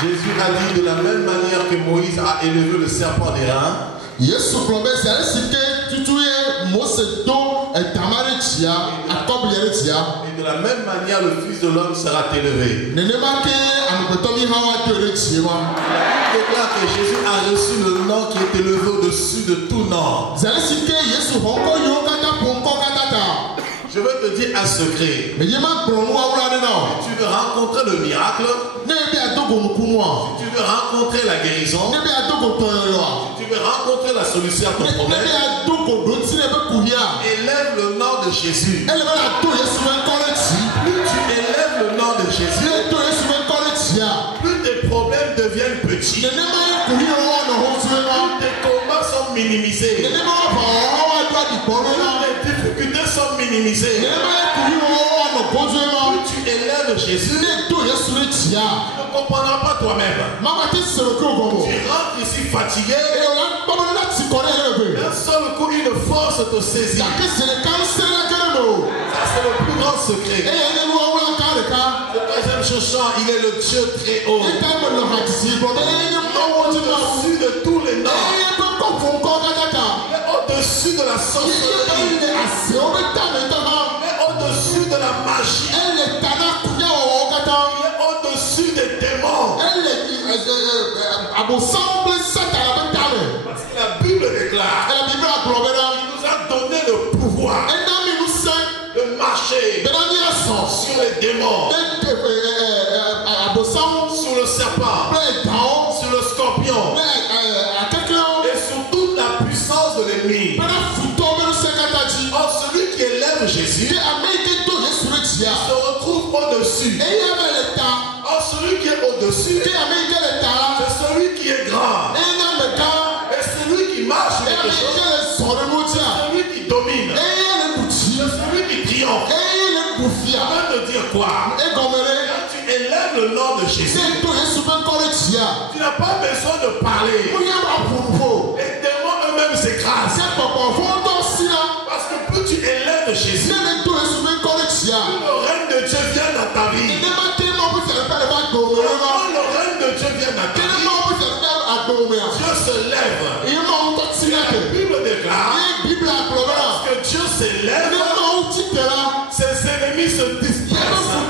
Jésus a dit de la même manière que Moïse a élevé le serpent des reins. Et de la même manière, le Fils de l'homme sera élevé. Il déclare que Jésus a reçu le nom qui est élevé au-dessus de tout nom. Je veux te dire un secret. Si tu veux rencontrer le miracle, si tu veux rencontrer la guérison, si tu veux rencontrer la solution à ton problème, élève le nom de Jésus. Plus tu élèves le nom de Jésus, plus tes problèmes deviennent petits. Plus tes combats sont minimisés. Plus tes difficultés sont minimisées. Plus tu élèves Jésus, tu ne comprendras pas toi-même. Tu rentres ici fatigué. Un seul coup, une force te saisit. Ça, c'est le plus grand secret. Le troisième chant, il est le Dieu très haut. Il est au-dessus de tous les noms. Il est au-dessus de la sorcellerie. Il est au-dessus de la magie. Il est au-dessus des démons. Parce que la Bible déclare qu'il nous a donné le pouvoir de marcher sur les démons, sur le serpent, sur le scorpion et sur toute la puissance de l'ennemi. Or, celui qui élève Jésus se retrouve au-dessus. Or, celui qui est au-dessus, c'est celui qui est grand. Et celui qui marche sur quelque chose, c'est celui qui domine. C'est celui qui triomphe. Ça veut te dire quoi? Quand tu élèves le nom de Jésus, tu n'as pas besoin de parler. Les démons eux-mêmes s'écrasent. Parce que plus tu élèves Jésus, plus le règne de Dieu vient dans ta vie. Quand le règne de Dieu vient dans ta vie, Dieu se lève. La Bible déclare, lorsque Dieu s'élève, ses ennemis se dispersent. C'est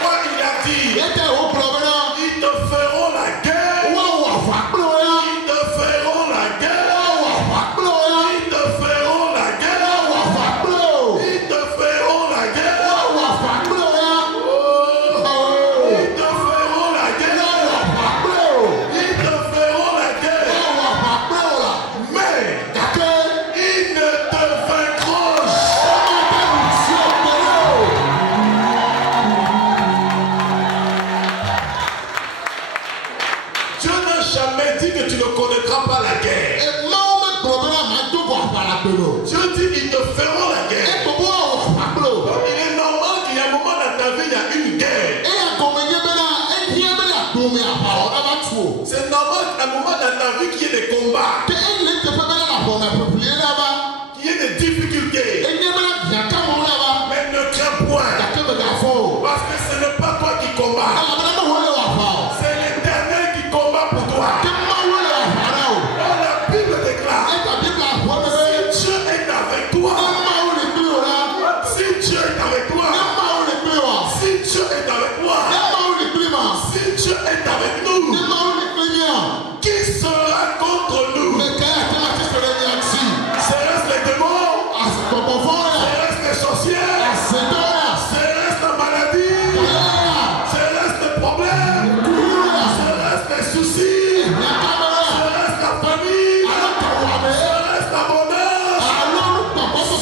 pourquoi il a dit, ils te feront la guerre. Ils te feront la guerre. Ils te feront la guerre. Ils te feront la guerre. Ils te feront la guerre. Ils te feront la guerre. Mais ils ne te vaincront jamais. Dieu n'a jamais dit que tu ne connaîtras pas la guerre. Dieu dit qu'ils te feront la guerre. Il est normal qu'il y a un moment dans ta vie, il y a une guerre. C'est normal qu'à un moment dans ta vie, qu'il y ait des combats, qu'il y ait des difficultés. Mais ne crains point. Parce que ce n'est pas toi qui combats. C'est l'Éternel qui combat pour toi. Or, la Bible déclare, si Dieu est avec toi, si Dieu est avec toi, si Dieu est avec toi, si Dieu est avec nous, qui sera contre nous? Serait-ce les démons? Serait-ce les sorcières? Serait-ce la maladie? Serait-ce les problèmes? Serait-ce les soucis? Serait-ce la famille? Serait-ce la bonheur? Si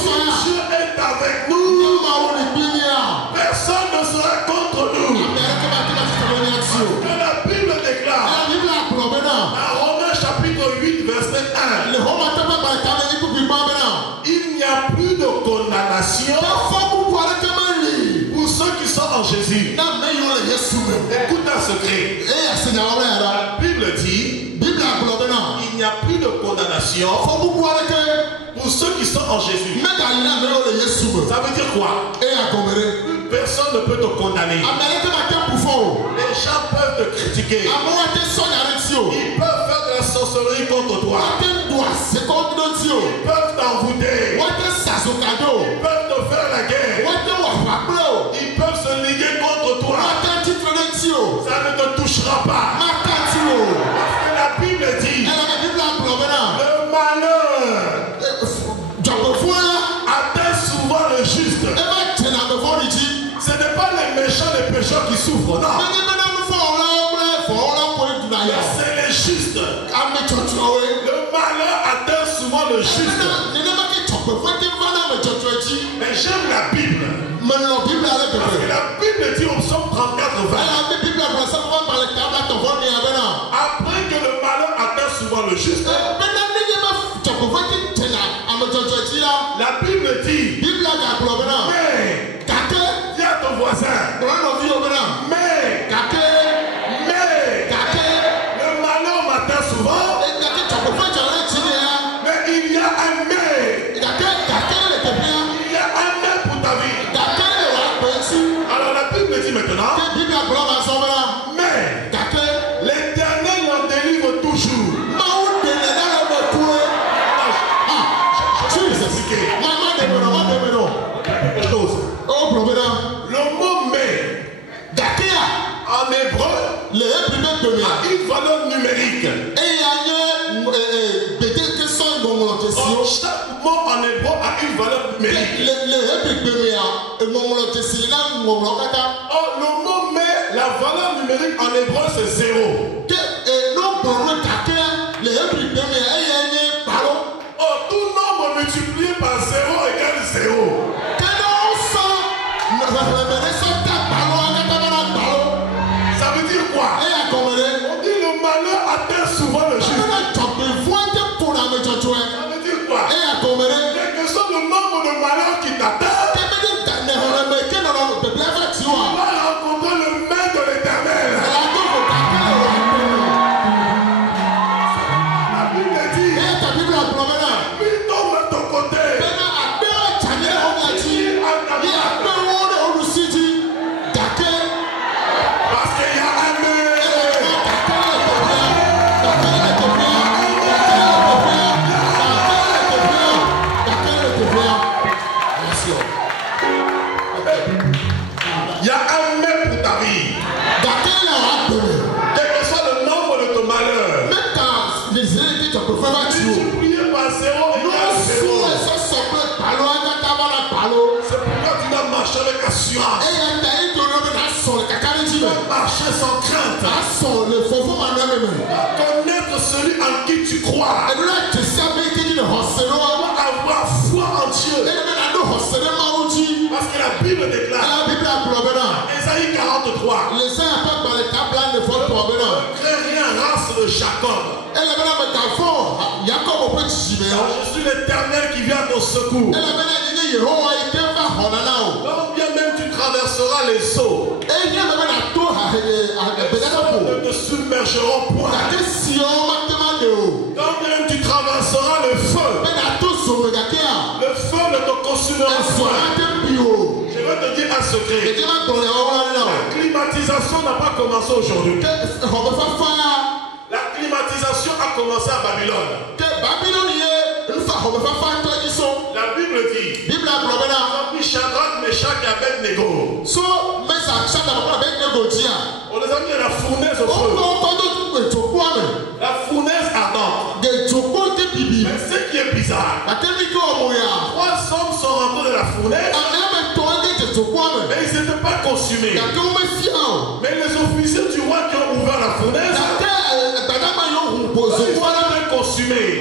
Dieu est avec nous, personne ne sera contre nous. Que la Bible déclare dans Romains chapitre 8 verset 1, il n'y a plus de condamnation pour ceux qui sont en Jésus. Écoute un secret. La Bible dit, il n'y a plus de condamnation pour ceux qui sont en Jésus. Ça veut dire quoi? Plus personne ne peut te condamner. Les gens peuvent te critiquer. Ils peuvent faire de la sorcellerie contre toi. Ils peuvent t'envoûter. Ils peuvent te faire la guerre. Ils peuvent se liguer contre toi. Ça ne te touchera pas. Parce que la Bible dit le malheur atteint souvent le juste. Ce n'est pas les méchants, les pécheurs qui souffrent, non. C'est les justes. Le malheur atteint souvent le juste. Mais j'aime la Bible. Parce que la Bible dit au psaume 34, 20. Après que le malheur atteint souvent le juste, la Bible dit, mais, dis à ton voisin, mais, le malheur m'atteint souvent, mais il y a un mais. Il y a un mais pour ta vie. Alors la Bible dit maintenant, mais l'Éternel m'en délivre toujours. Le mot mais en hébreu a une valeur numérique. Chaque mot en hébreu a une valeur numérique. Le mot mais, la valeur numérique en hébreu c'est 0. Tout nombre multiplié par 0 égale 0. Ça veut dire quoi? On dit le malheur atteint souvent le juste. Ça veut dire quoi? Quel que soit le nombre de malheurs qui t'atteint, tu vas rencontrer le maître de l'Éternel. La Bible dit, il tombe de ton côté. Parce qu'il y a un mais. Il y a un mais pour ta vie. Quel que soit le nombre de ton malheur, multiplié par 0 égale 0. C'est pourquoi tu dois marcher avec assurance. Tu dois marcher sans crainte. Connaître celui en qui tu crois. Tu dois avoir foi en Dieu. Parce que la Bible déclare, Ésaïe 43, ne crains rien, race de Jacob. Je suis l'Éternel qui vient à ton secours. Quand bien même tu traverseras les eaux, ne te submergeront point. Quand bien même tu traverseras le feu ne te consumera point. Je vais te dire un secret. La climatisation n'a pas commencé aujourd'hui. La climatisation a commencé à Babylone. La Bible dit, ils ont pris Shadrach, Meshach et Abednego. On les a mis à la fournaise au feu. La fournaise ardente. Mais ce qui est bizarre, 3 hommes sont rentrés de la fournaise, mais ils n'étaient pas consumés. Mais les officiers du roi qui ont ouvert la fournaise, ils ont été consumés.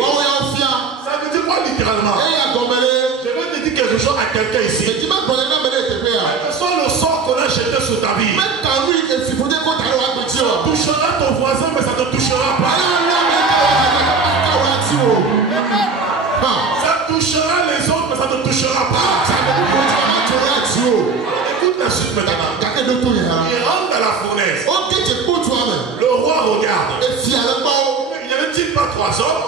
Ça veut dire quoi littéralement? Je vais te dire quelque chose à quelqu'un ici. Quel que soit le sort qu'on a jeté sur ta vie, ça touchera ton voisin, mais ça ne te touchera pas. Ça touchera les autres, mais ça ne te touchera pas. Écoute la suite maintenant. Il rentre dans la fournaise. Le roi regarde. Il n'y avait-il pas 3 hommes?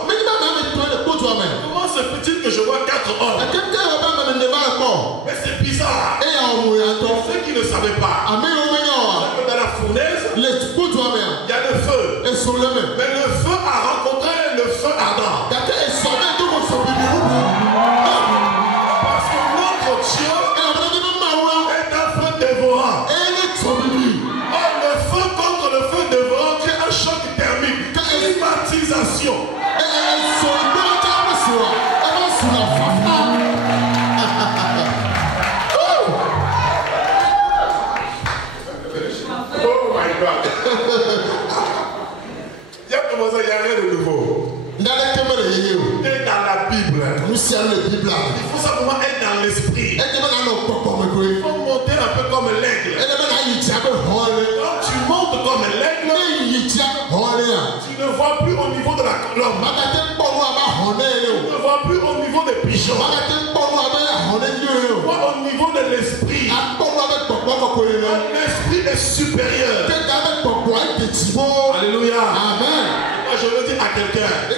Comment se fait-il que je vois 4 hommes? Mais c'est bizarre. Ceux qui ne savaient pas, dans la fournaise, le feu. Mais le feu a rencontré le feu ardent. Parce que notre Dieu est un feu dévorant. Or, le feu contre le feu dévorant crée un choc thermique, climatisation. Il n'y a rien de nouveau. Et dans la Bible, il faut simplement être dans l'esprit. Il faut monter un peu comme l'aigle. Quand tu montes comme l'aigle, tu ne vois plus au niveau de la colombe. Tu ne vois plus au niveau des pigeons. Tu vois au niveau de l'esprit. L'esprit est supérieur. Alléluia. Amen. Moi je veux dire à quelqu'un, si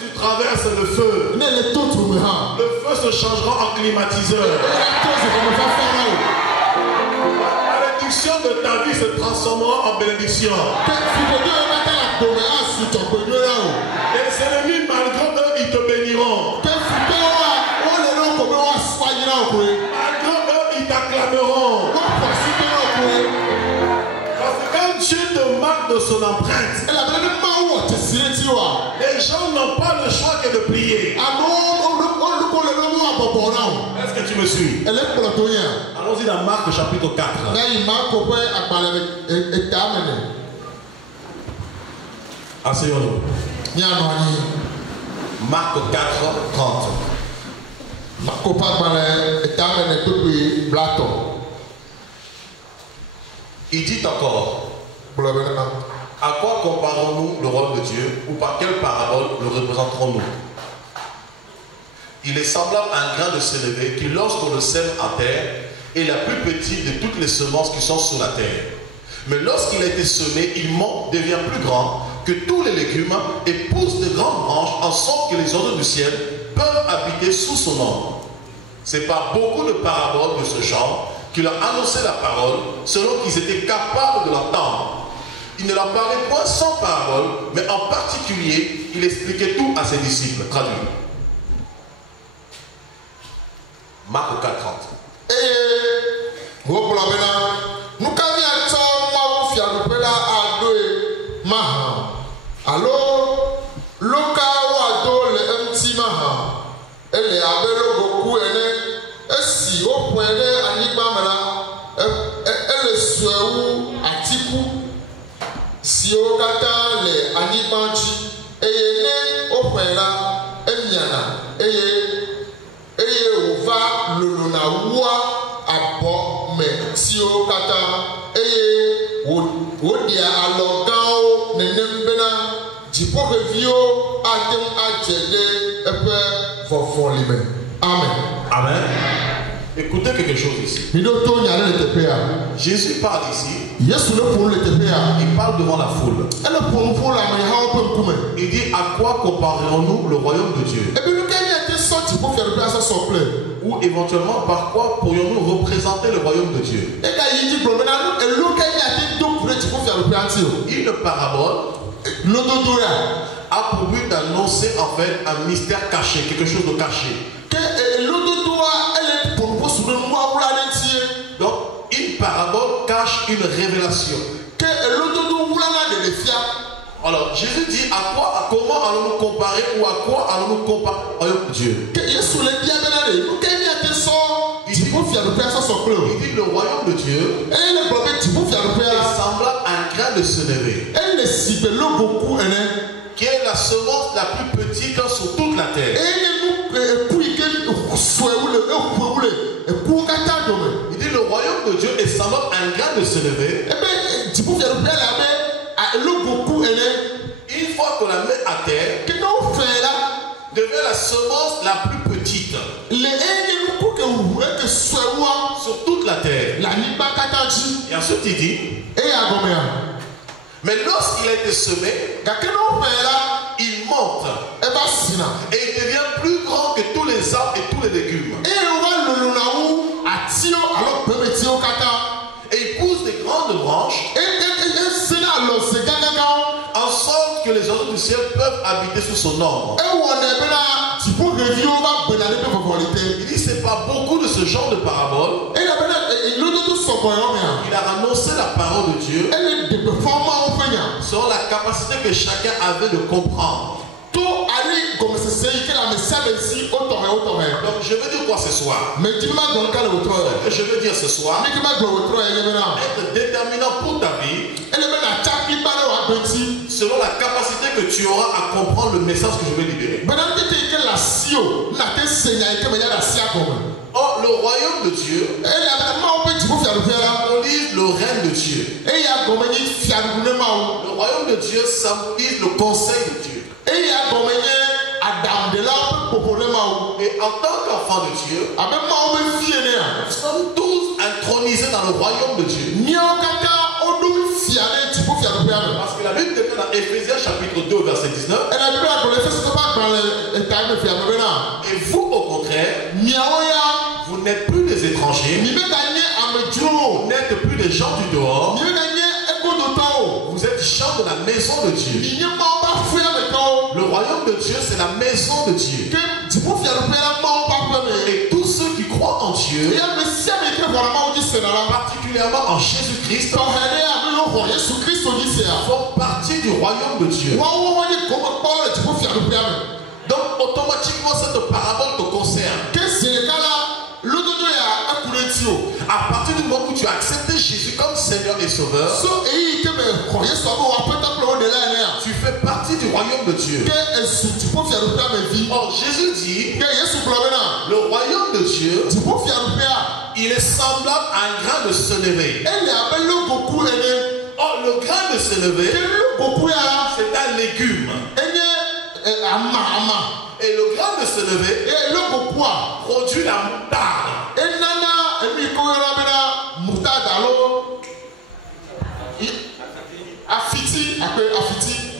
tu traverses le feu, le feu se changera en climatiseur. La bénédiction de ta vie se transformera en bénédiction. Les ennemis, malgré eux, ils te béniront. Malgré eux, ils t'acclameront. Parce que quand Dieu te marque de son empreinte, les gens n'ont pas le choix que de prier. Est-ce que tu me suis? Allons-y dans Marc chapitre 4. Asseyons-nous. Marc 4, 30. Il dit encore, à quoi comparons-nous le royaume de Dieu, ou par quelle parabole le représenterons-nous? Il est semblable à un grain de sénévé qui, lorsqu'on le sème à terre, est la plus petite de toutes les semences qui sont sur la terre. Mais lorsqu'il a été semé, il monte, devient plus grand que tous les légumes et pousse de grandes branches en sorte que les oiseaux du ciel peuvent habiter sous son ombre. C'est par beaucoup de paraboles de ce genre qu'il a annoncé la parole selon qu'ils étaient capables de l'entendre. Il ne leur parlait point sans parole, mais en particulier, il expliquait tout à ses disciples. Traduit. Marc 4, 30. Amen. Amen. Écoutez quelque chose ici. Jésus parle ici. Il parle devant la foule. Il dit, à quoi comparerons-nous le royaume de Dieu? Ou éventuellement, par quoi pourrions-nous représenter le royaume de Dieu? Une parabole a pour but d'annoncer en fait un mystère caché, quelque chose de caché. Donc, une parabole cache une révélation. Alors, Jésus dit comment allons-nous comparer ou à quoi allons-nous comparer Dieu? Il dit le royaume de Dieu est semblable à un grain de sénévé, qui est la semence la plus petite sur toute la terre. Il dit le royaume de Dieu est semblable à un grain de sénévé. Une fois qu'on la met à terre, devient la semence la plus petite sur toute la terre. Et ensuite il dit, mais lorsqu'il a été semé, il monte et il devient plus grand que tous les arbres et tous les légumes. Et il pousse des grandes branches habiter sous son ombre. Il dit c'est pas beaucoup de ce genre de paraboles. Il a annoncé la parole de Dieu selon la capacité que chacun avait de comprendre. Donc je veux dire quoi ce soir? Ce que je veux dire ce soir, être déterminant pour ta vie selon la capacité que tu auras à comprendre le message que je vais libérer. Or, le royaume de Dieu symbolise le règne de Dieu. Le royaume de Dieu symbolise le conseil de Dieu. Et en tant qu'enfant de Dieu, nous sommes tous intronisés dans le royaume de Dieu. Parce que la Bible dit dans Éphésiens chapitre 2 verset 19. Et vous au contraire, vous n'êtes plus des étrangers, vous n'êtes plus des gens du dehors, vous êtes gens de la maison de Dieu. Le royaume de Dieu, c'est la maison de Dieu. Et tous ceux qui croient en Dieu, particulièrement en Jésus-Christ, font partie du royaume de Dieu. Donc automatiquement cette parabole te concerne. À partir du moment où tu as accepté Jésus comme Seigneur et Sauveur, tu fais partie du royaume de Dieu. Or Jésus dit, le royaume de Dieu, il est semblable à un grain de sénévé. Or le grain de sénévé, c'est un légume. Et le grain de sénévé produit la moutarde.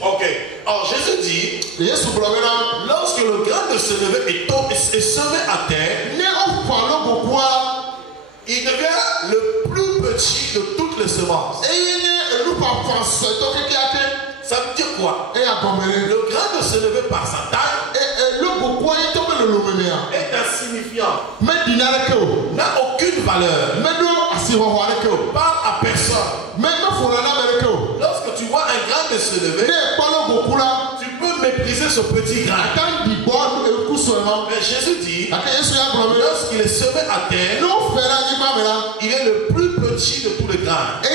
Ok. Alors Jésus dit, lorsque le grain de sénévé est semé à terre, il devient le plus petit de toutes les semences. Ça veut dire quoi? Le grain de sénévé par sa taille est insignifiant, n'a aucune valeur, parle à personne. Lorsque tu vois un grain de sénévé, tu peux mépriser ce petit grain. Mais Jésus dit, lorsqu'il est semé à terre, il est le plus petit de tous les grains. Mais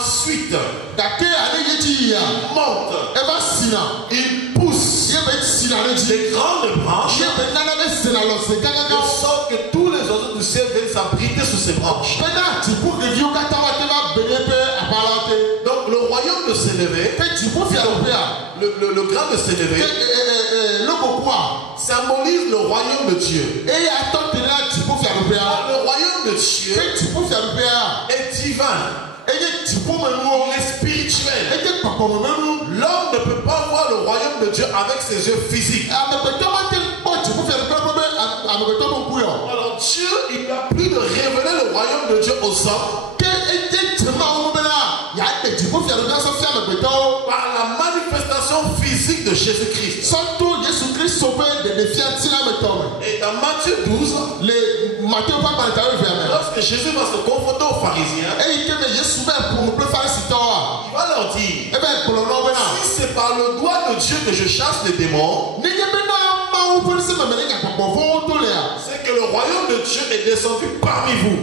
ensuite, il monte, il pousse des grandes branches, de sorte que tous les oiseaux du ciel viennent s'abriter sous ces branches. Donc le royaume de sénévé, le grain de sénévé, symbolise le royaume de Dieu. Le royaume de Dieu est divin. Il est spirituel. L'homme ne peut pas voir le royaume de Dieu avec ses yeux physiques. Alors Dieu, il n'a plus de révéler le royaume de Dieu aux hommes par la manifestation physique de Jésus-Christ. Et dans Matthieu 12, lorsque Jésus va se confronter aux pharisiens, il va leur dire, si c'est par le doigt de Dieu que je chasse les démons, c'est que le royaume de Dieu est descendu parmi vous.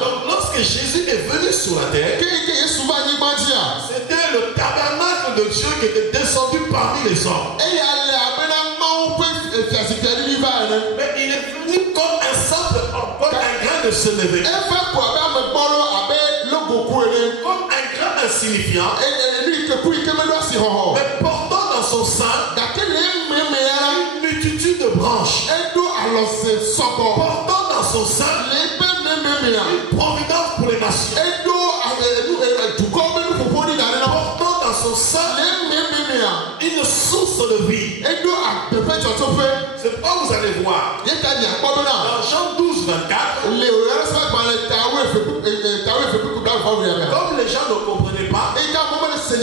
Donc lorsque Jésus est venu sur la terre, c'était le tabernacle de Dieu qui était descendu parmi les hommes. Mais il est venu comme un simple, comme un grain de sénévé, comme un grain insignifiant, mais portant dans son sein une multitude de branches, portant dans son sein une providence pour les nations, portant dans son sein une source de vie. C'est pas vous allez voir dans Jean 12, 24, comme les gens ne comprenaient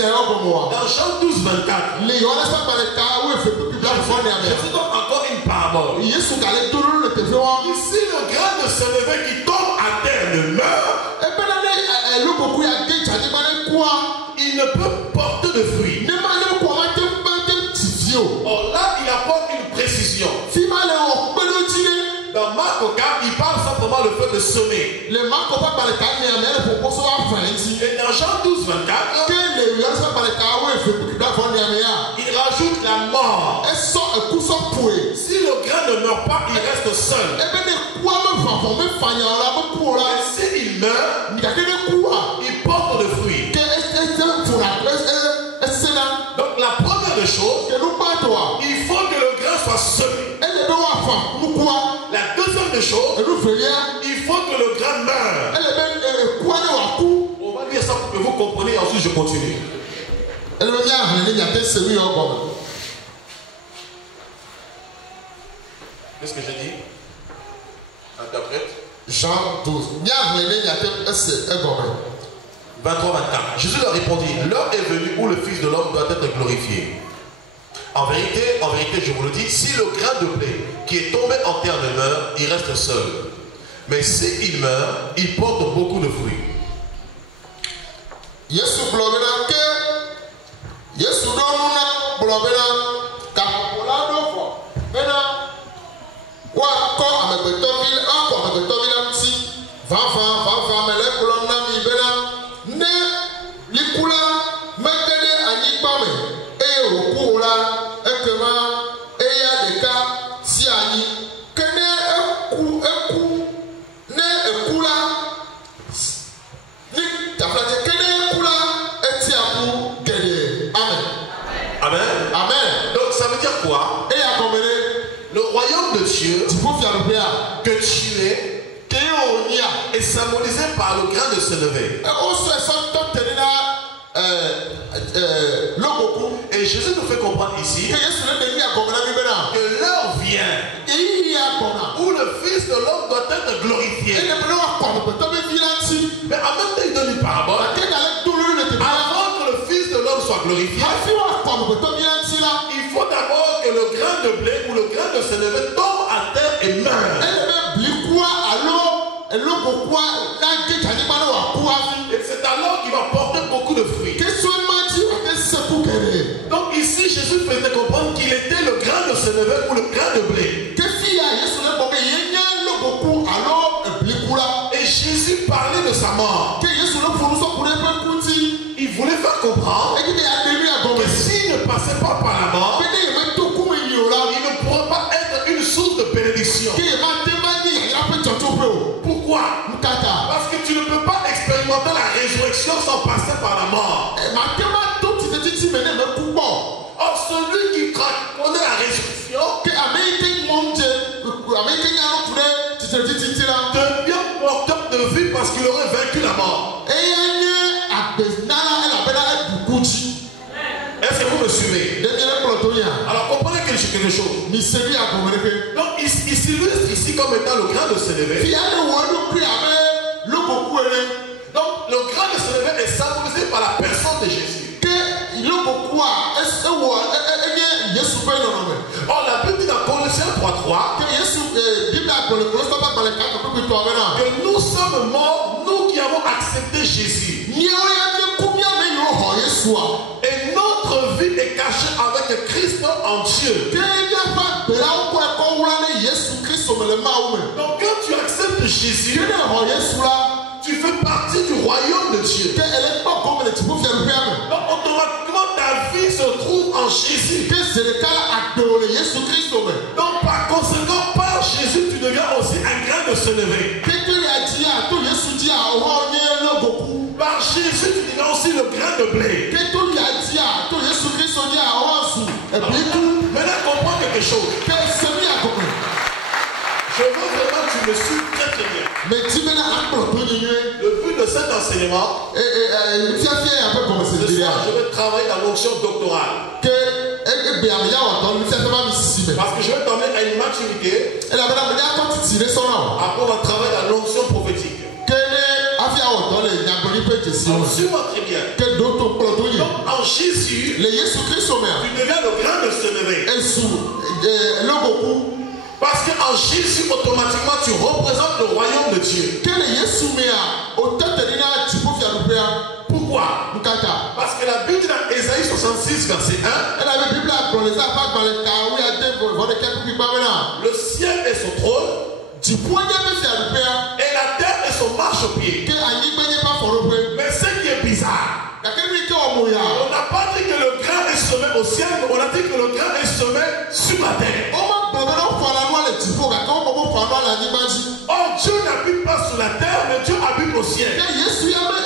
Dans Jean 12, 24. Je vous donne encore une parabole. Ici, le grain de sénévé qui tombe à terre ne meurt. Il ne peut porter de fruits. Or là, il apporte une précision. Dans Marc 4, il parle simplement le fait de semer. Et dans Jean 12, 24, il rajoute la mort. Si le grain ne meurt pas, il reste seul. Et s'il meurt, il porte de fruits. Donc la première des choses, il faut que le grain soit semé. La deuxième des choses, il faut que le grain meure. On va dire ça pour que vous compreniez, ensuite je continue. Qu'est-ce que j'ai dit? Interprète. Jean 12. 23-24. Jésus leur répondit, l'heure est venue où le Fils de l'homme doit être glorifié. En vérité, je vous le dis, si le grain de blé qui est tombé en terre ne meurt, il reste seul. Mais s'il meurt, il porte beaucoup de fruits. Le royaume de Dieu que tu es est symbolisé par le grain de sénévé. Et Jésus nous fait comprendre ici que l'heure vient où le Fils de l'homme doit être glorifié. Mais en même temps, il donne une parabole. Avant que le Fils de l'homme soit glorifié, il faut d'abord que le grain de blé ou le grain de sénévé tombe à terre et meure. Et c'est alors qu'il va porter beaucoup de fruits. Donc ici, Jésus faisait comprendre qu'il était le grain de sénévé ou le grain de blé. Et Jésus parlait de sa mort. Il voulait faire comprendre que s'il ne passait pas par la mort, il ne pourrait pas être une source de bénédiction. Pourquoi? Parce que tu ne peux pas expérimenter la résurrection sans passer par la mort. Or, celui qui connaît la résurrection devient porteur de vie parce qu'il aurait vaincu la mort. Est-ce que vous me suivez? Alors comprenez quelque chose. Donc il s'illustre ici comme étant le grain de sénévé. Donc le grain de sénévé est symbolisé par la personne de Jésus. Or la Bible dit dans Colossiens 3:3 que nous sommes morts, nous qui avons accepté Jésus. Et notre vie est cachée avec Christ en Dieu. Donc quand tu acceptes Jésus, tu fais partie du royaume de Dieu. Donc automatiquement ta vie se trouve en Jésus. Donc par conséquent, par Jésus, tu deviens aussi un grain de sénévé. Par Jésus, tu deviens aussi le grain de blé. Maintenant, comprends quelque chose. Je veux vraiment que tu me suives très très bien. Le but de cet enseignement, ce soir, je vais travailler dans l'onction doctorale. Parce que je vais t'emmener à une maturité. Après, on va travailler dans l'onction prophétique. Suis-moi très bien. Donc, en en Jésus, le Yesu Kristo me tu deviens le grand de se lever. esu logoku Parce qu'en Jésus, automatiquement, tu représentes le royaume de Dieu. que le Yesu me a otatenina tipo vya rupea Pourquoi? mukata Parce que la Bible dit dans Ésaïe 66, verset 1, elle avait bible a dans les affaires dans les taouis a des vole quelque pipa mena le ciel est son trône tipo nya me vya rupea et la terre est son marchepied. que anyigba nye pa forope Mais ce qui est bizarre, dakemi ke omoya on n'a pas dit que le grain est semé au ciel, mais on a dit que le grain est semé sur la terre. oma bobelo fala no le tipo ka ko bobo fala la nyigba ji Oh, Dieu n'habite pas sur la terre, mais Dieu habite au ciel. que Yesu ya me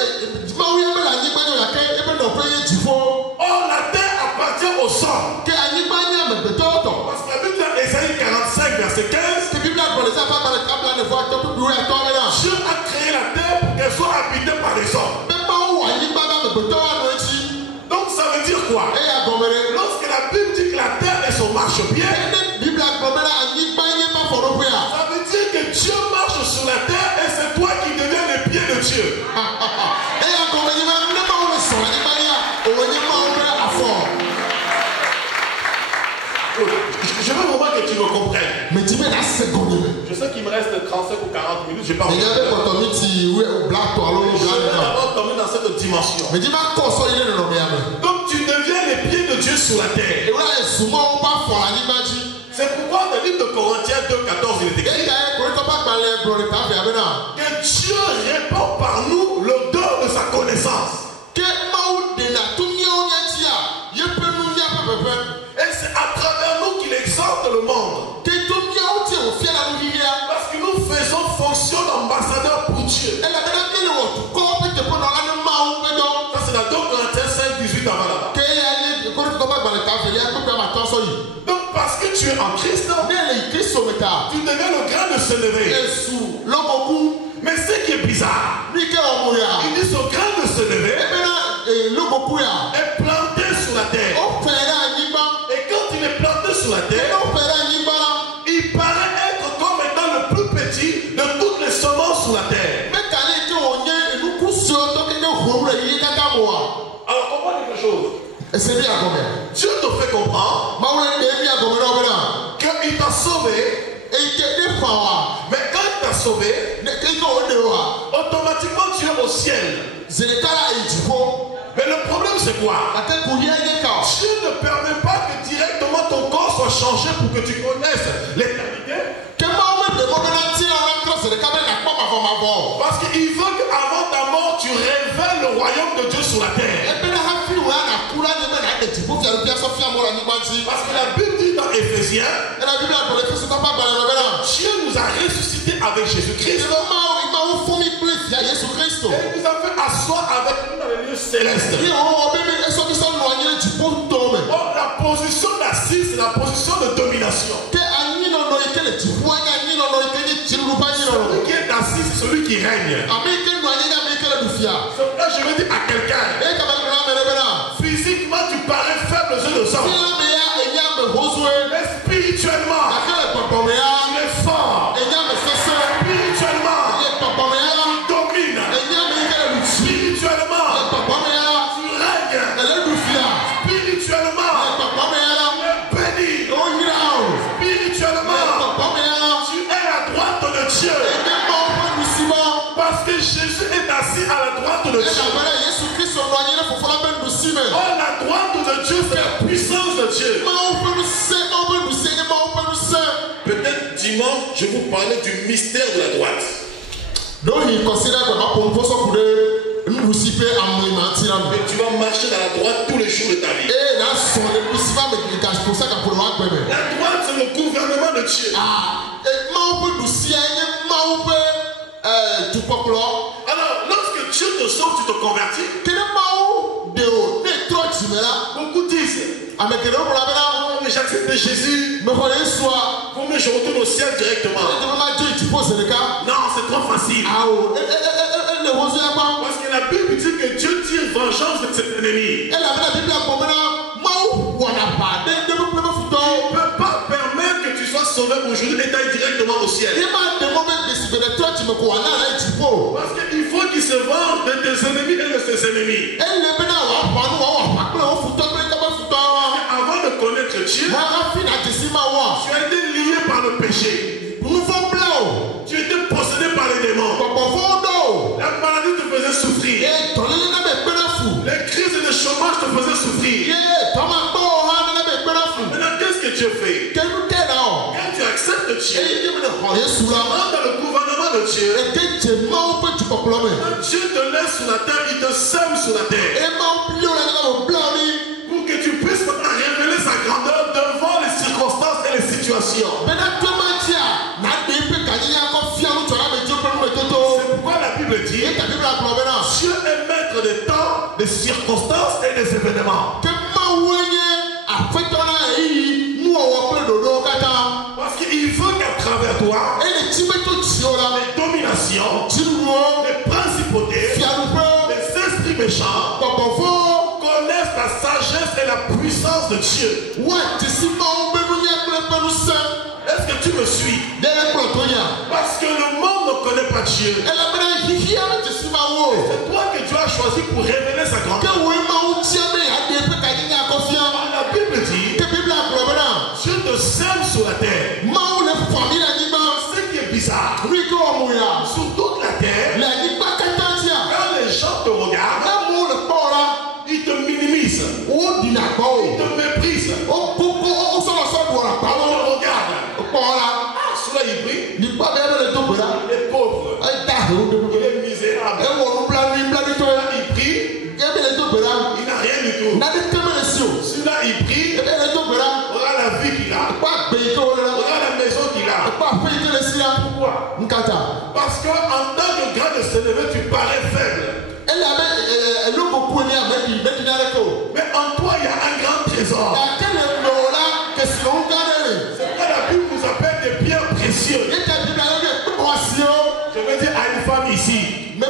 mawu ya me la nyigba nyo ya ke ebe no pe ye tipo Or, la terre appartient au sol. que anyigba nya me beto Parce que la Bible dans Ésaïe 45, verset 15, que bible a dans les affaires dans les tables ne voit que pour ya to mena Dieu a créé la terre pour qu'elle soit habitée par les hommes. me mawu anyigba ba me beto wa no chi Donc, ça veut dire quoi? e ya gomere Lorsque la Bible dit que la terre est son marchepied, ene bible a gomere anyigba nye pa forope ya ça veut dire que Dieu marche sur la terre et c'est toi qui deviens les pieds de Dieu. e ya gomere ma ne mawu le so anyigba ya o nye mawu be afọ Je veux vraiment que tu me comprennes. me ti be na se gomere Je sais qu'il me reste 35 ou 40 minutes, je n'ai pas me envie. nya be ko to mi ti we black to alo Je black vais na d'abord tomber dans cette dimension. me ti ma ko so ile no me ya me Donc tu deviens les pieds de Dieu sur la terre. e wa esumo o ba fo anyigba ji C'est pourquoi dans le livre de Corinthiens 2,14 il est écrit e ya e ko to ba gba le bro le ta be abena que Dieu répand par nous l'odeur de sa connaissance. que mawu de na tu nya o nya ti a ye pe nu nya pepepe Et c'est à travers nous qu'il exhorte le monde. que tu nya o ti o fia la nu vivia Parce que nous faisons fonction d'ambassadeur pour Dieu. e la bena ke le wo ko pe te ko na la nu mawu be do Ça c'est dans 2 Corinthiens 5, 18 avant là-bas. que ya ni ko to ba gba le ta fe ya ko pe ma to so yi Donc parce que tu es en Christ, ne le Kristo meta tu deviens le grand de se lever. esu logoku Mais ce qui est bizarre, ni ke o mo ya il dit ce grand de se lever ebena logoku ya est planté sur la terre. o fere anyigba Et quand il est planté sur la terre, o fere anyigba il paraît être comme étant le plus petit de toutes les semences sur la terre. me ka le ke o nye enu ku si o to ke ne ho re yi kaka mo a Alors comprends quelque chose. ese bi agome Dieu te fait comprendre mawu le de bi agome no bena qu'il t'a sauvé, e ke de fa wa mais quand il t'a sauvé, ne ke ko o de wa automatiquement tu es au ciel. zelekala e tipo Mais le problème c'est quoi? ate ku ye ye ka Dieu ne permet pas que directement ton corps soit changé pour que tu connaisses l'éternité. ke mawu me de mo bena ti na ra tro zelekala na pa ma vo Parce qu'il veut qu'avant ta mort, tu révèles le royaume de Dieu sur la terre. ebena ha fi wa na kula ne me na de tipo fia rupia so fia mo la ni gbanti Parce que la Bible dit dans Éphésiens, e la bible a ko le fi so ta pa gba le bena Dieu nous a ressuscités avec Jésus-Christ e mawu fo mi ple fia Yesu Kristo et il nous a fait asseoir avec nous dans les lieux célestes. ye o be me eso bi so lo anye tipo to me Or, la position d'assise, c'est la position de domination. ke anyi no no ikele tipo anya anyi no no ikele chiru pa anyi no Celui qui est assis, c'est celui qui règne. ami ke no anye na mi ikele du fia C'est pourquoi je veux dire à quelqu'un, e ka ba gra me bena physiquement, tu parais faible aux yeux de gens. fia me ya enya me hozwe Mais spirituellement, akele papa me ya tu es fort. enya me sese Spirituellement, ye papa me ya tu domines. enya me ikele du fi Spirituellement, papa me ya tu règnes. ele du fia Spirituellement, papa me ya tu es béni. o nyira o Spirituellement, papa me ya tu es à la droite de Dieu. ene ma o pe du siba Parce que Jésus est assis à la droite de e Dieu. ka bana Yesu Kristo no anye na fofo la pe du sime Or, la droite de Dieu, c'est la puissance de Dieu. ma o pe du se ma o pe du se ma o pe du se Peut-être dimanche, je vous parlais du mystère de la droite. donc il considère que ma pompo so kude nous sipe amoi ma tira me Et tu vas marcher dans la droite tous les jours de ta vie. e na so le siba me ka pour ça ka pour wa gbe me La droite, c'est le gouvernement de Dieu. ah e ma o pe du si anye ma o pe tu popolo Alors, lorsque Dieu te sauve, tu te convertis. kene ma o de o ne tro chimela Beaucoup disent, amekele o la bena oh, mais j'ai accepté Jésus. me ko Yesu Pour moi, je retourne au ciel directement. ma je tu pose le cas Non, c'est trop facile. ah o le hozo ya pa Parce que la Bible dit que Dieu tire vengeance de ses ennemis. e la bena Bible ko mena ma o wona pa de me futo Il ne peut pas permettre que tu sois sauvé aujourd'hui et t'ailles directement au ciel. ima de moment de si bene tro chime ko na la ti po Parce qu'il faut qu'il se venge de tes ennemis et de ses ennemis. e le bena wa pa no wa pa Dieu, tu as été lié par le péché. Tu étais possédé par les démons. La maladie te faisait souffrir. Les crises de chômage te faisaient souffrir. Maintenant, qu'est-ce que tu fais? Quand tu acceptes Dieu, tu rentres dans le gouvernement de Dieu. Quand Dieu te laisse sur la terre, il te sème sur la terre. Pour que tu puisses révéler sa grandeur devant les circonstances et les situations. C'est pourquoi la Bible dit Dieu est maître des temps, des circonstances et des événements. Parce qu'il veut qu'à travers toi, les dominations, les principautés, les esprits méchants connaissent la sagesse et la puissance de Dieu. Est-ce que tu me suis? Parce que le monde ne connaît pas Dieu. C'est toi que Dieu a choisi pour révéler sa grandeur. La Bible dit Dieu te sème sur la terre. Ce qui est bizarre, sur toute la terre, quand les gens te regardent, ils te minimisent, ils te méprisent. Celui-là il prie, il est pauvre, il est misérable. Il prie, il n'a rien du tout. Celui-là il prie, regarde la vie qu'il a, regarde la maison qu'il a. Pourquoi? Parce qu'en tant que grand de s'élever, tu parais faible. Mais en toi il y a un grand trésor. C'est pourquoi la Bible nous appelle des pierres précieuses. Je veux dire à une femme ici, je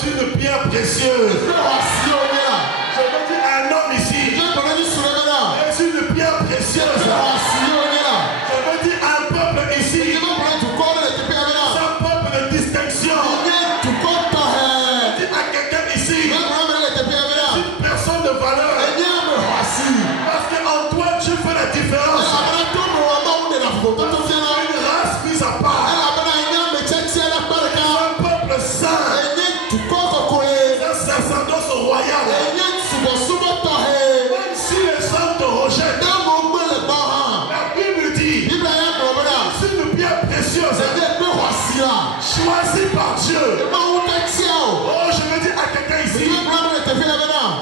suis une pierre précieuse. Je veux dire à un homme ici, je suis une pierre précieuse. Je veux dire à un peuple ici, c'est un peuple de distinction. Je dis à quelqu'un ici, c'est une personne de valeur. Parce qu'en toi, Dieu fait la différence. Une race mise à part. Un peuple saint. Un sacerdoce royal. Même si les hommes te rejettent, la Bible dit c'est une pierre précieuse choisie par Dieu. Oh, je veux dire à quelqu'un ici,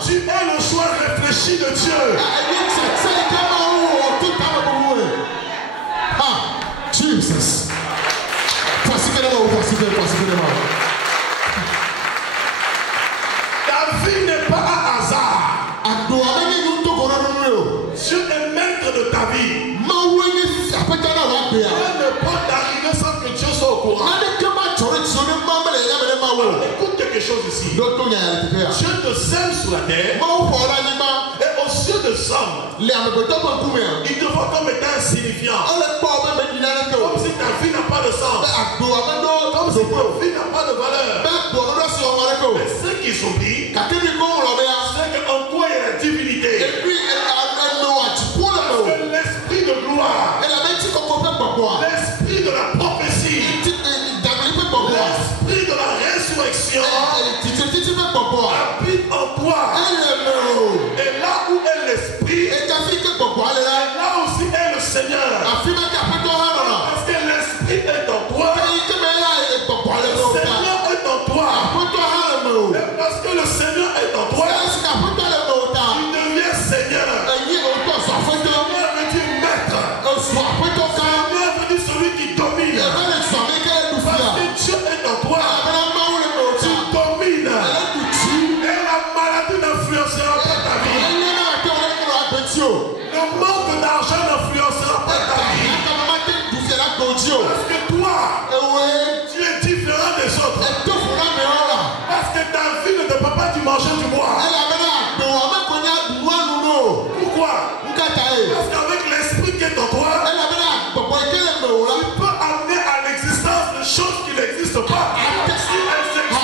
tu es le choix réfléchi de Dieu. Jesus. Ta vie n'est pas un hasard. Dieu est maître de ta vie. Rien ne peut t'arriver sans que Dieu soit au courant. Écoute quelque chose ici. Dieu te sème sur la terre. Et aux yeux de l'homme, il te voit comme étant insignifiant. Comme si ta vie n'a pas de sens. Comme si ta vie n'a pas de valeur. Mais ceux qui s'oublient, c'est qu'en toi il y a la divinité. Parce que l'esprit de gloire, l'esprit de la prophétie, l'esprit de la résurrection habite en toi. Et là où est l'esprit, là aussi est le Seigneur. Parce que l'esprit est en toi, le Seigneur est en toi. Et parce que le Seigneur est en toi, tu deviens Seigneur. Seigneur veut dire maître. Seigneur veut dire celui qui domine. Parce que Dieu est en toi, tu domines. Et la maladie n'influencera pas ta vie. Le manque d'argent n'influencera pas ta vie. Parce que toi, tu es différent des autres. Parce que ta vie ne te peut pas du manger du bois. Pourquoi? Parce qu'avec l'esprit qui est en toi, tu peux amener à l'existence des choses qui n'existent pas. Si elles existaient.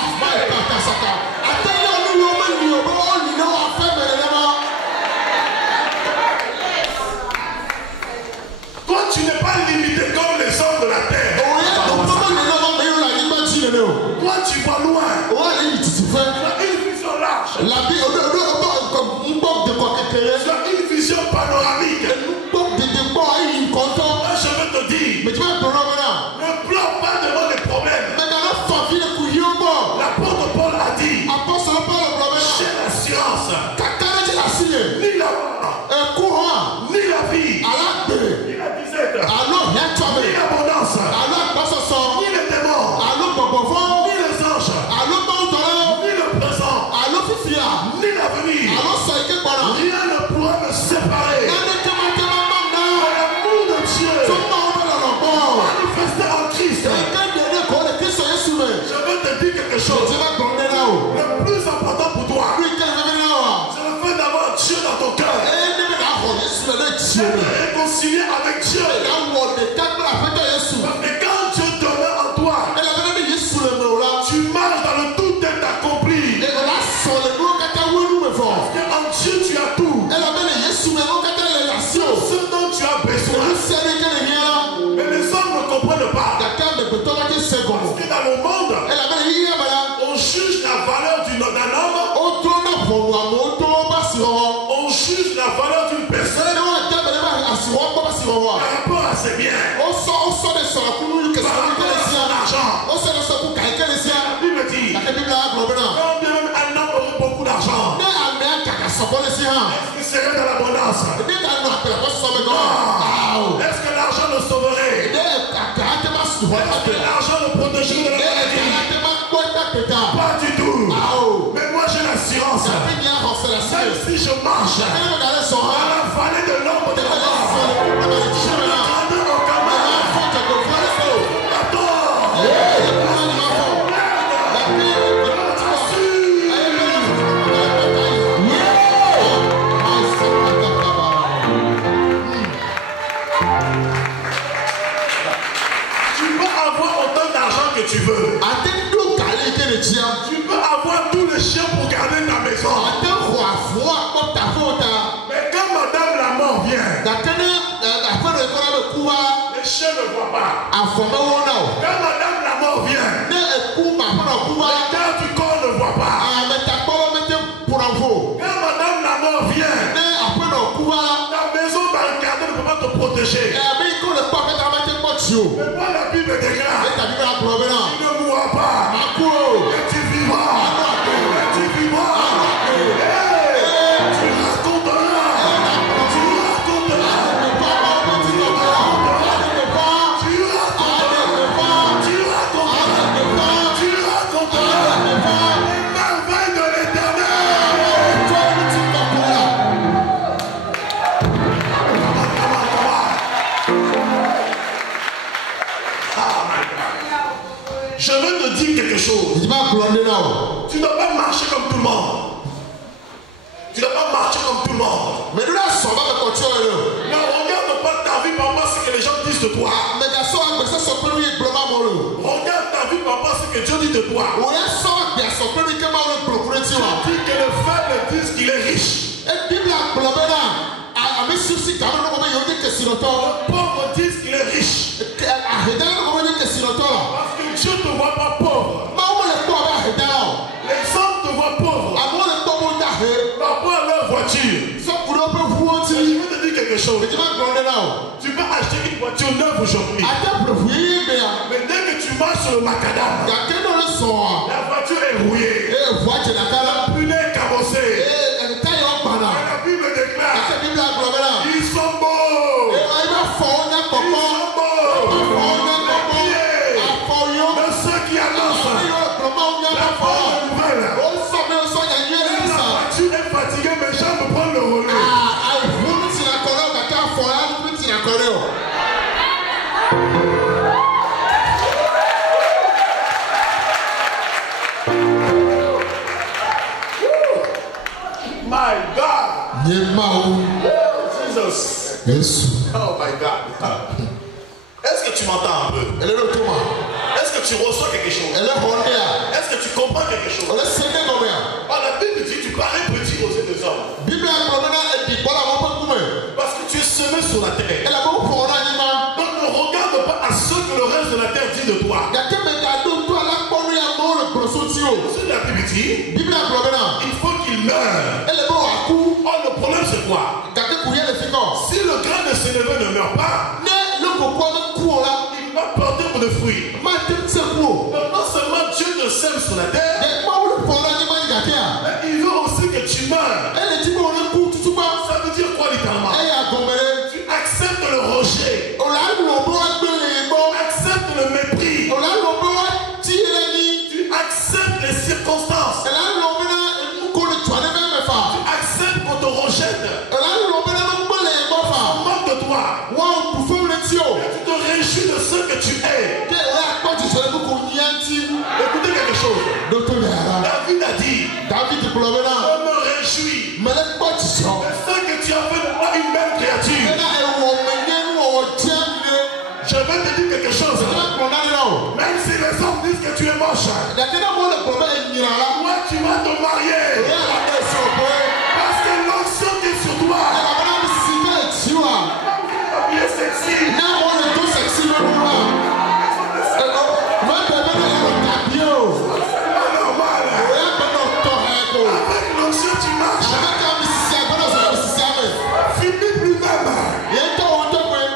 ni la vie, ni la disette, ni l'abondance, ni les démons, ni les anges, ni le présent, ni l'avenir. Rien ne pourra me séparer de l'amour de Dieu manifesté en Christ. Je veux te dire quelque chose. Le plus important pour toi, c'est le fait d'avoir Dieu dans ton cœur. D'être réconcilié avec Dieu. Parce que quand Dieu demeure en toi, tu marches dans le tout est accompli. Parce qu'en Dieu tu as tout. Ce dont tu as besoin. Mais les hommes ne comprennent pas. Parce que dans le monde, on juge la valeur d'un homme. On juge la valeur d'une personne par rapport à ses biens. Par rapport à son argent. La Bible dit, quand bien même un homme aurait beaucoup d'argent, est-ce qu'il serait dans l'abondance? Est-ce que l'argent le sauverait? Est-ce que l'argent le protégerait de la maladie? Pas du tout. Mais moi j'ai l'assurance. Même si je marche dans la vallée de l'ombre de la mort, je ne craindrai aucun mal. Tu peux avoir autant d'argent que tu veux. Tu peux avoir tous les chiens pour garder ta maison. Mais quand madame la mort vient, les chiens ne voient pas. Quand madame la mort vient, les gardes du corps ne voient pas. Quand madame la mort vient, ta maison barricadée ne peut pas te protéger. Mais moi la Bible déclare, tu ne mourras pas. Et tu vivras. Et tu vivras. Tu raconteras. Tu raconteras. Tu raconteras les merveilles de l'Éternel. Je veux te dire quelque chose. Tu ne dois pas marcher comme tout le monde. Tu ne dois pas marcher comme tout le monde. Ne regarde pas ta vie par rapport à ce que les gens disent de toi. Regarde ta vie par rapport à ce que Dieu dit de toi. Tu dis que le faible dit qu'il est riche. Le pauvre dit qu'il est riche. Parce que Dieu ne te voit pas pauvre. Les hommes te voient pauvre par rapport à leur voiture. Je vais te dire quelque chose. Tu peux acheter une voiture neuve aujourd'hui. Mais dès que tu marches sur le macadam, la voiture est rouillée. La pneu est cabossée. Et la Bible déclare, ils sont beaux. Ils sont beaux. Mais ceux qui annoncent la bonne nouvelle, la voiture est fatiguée, mes jambes prennent le relais. My God. Jesus. Oh my God. Est-ce que tu m'entends un peu? Est-ce que tu reçois quelque chose? Est-ce que tu comprends quelque chose? La Bible dit tu parais petit aux yeux des hommes. Parce que tu es semé sur la terre. Donc ne regarde pas à ce que le reste de la terre dit de toi. C'est la Bible dit, il faut qu'il meure. Oh, le problème c'est quoi? Si le grain de sénévé ne meurt pas, il va porter pour de fruits. Donc non seulement Dieu te sème sur la terre, tu as fait de moi une belle créature. Je vais te dire quelque chose. Même si les hommes disent que tu es moche, toi tu vas te marier. Parce que l'onction qui est sur toi, il est sexy. Avec l'onction tu marches. Finis plus même.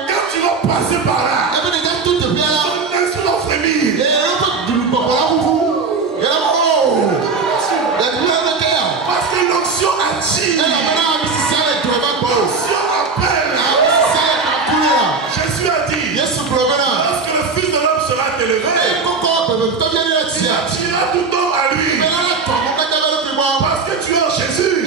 Quand tu vas passer par là, parce que l'onction attire. L'onction appelle. Jésus a dit, lorsque le Fils de l'homme sera élevé, il attira tout homme à lui. Parce que tu es en Jésus.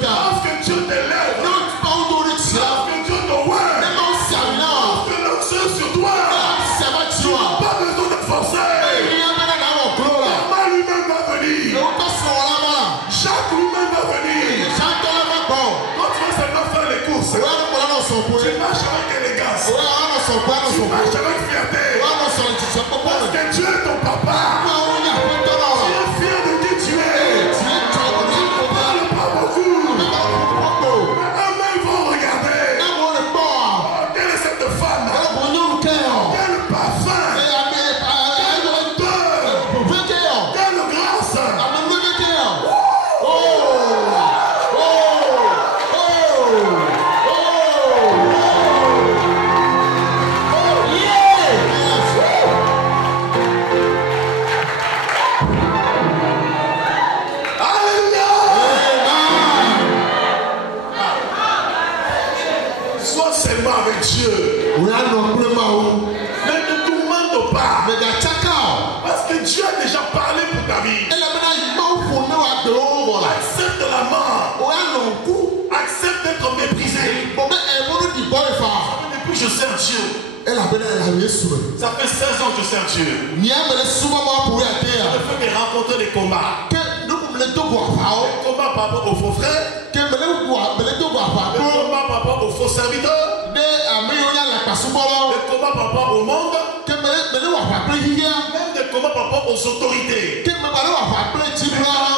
Lorsque Dieu t'élève, lorsque Dieu te voit, lorsque l'onction est sur toi, tu n'as pas besoin de forcer. Thomas lui-même va venir. Jacques lui-même va venir. Quand tu vas seulement faire les courses, tu marches avec élégance. Tu marches avec fierté. Parce que Dieu est ton papa. Tu es fier de qui tu es. Tu ne parles pas beaucoup. Mais un main va regarder. Quelle est cette femme? Quel parfum? Quelle odeur? Quelle grâce? Sois seulement avec Dieu. Mais ne demande pas. Parce que Dieu a déjà parlé pour ta vie. Accepte la mort. Accepte d'être méprisé. Depuis je sers Dieu. Ça fait 16 ans que je sers Dieu. Je ne fais que rencontrer des combats. Les combats par rapport aux faux frères. Les combats par rapport aux faux serviteurs. Les combats par rapport au monde. Même des combats par rapport aux autorités.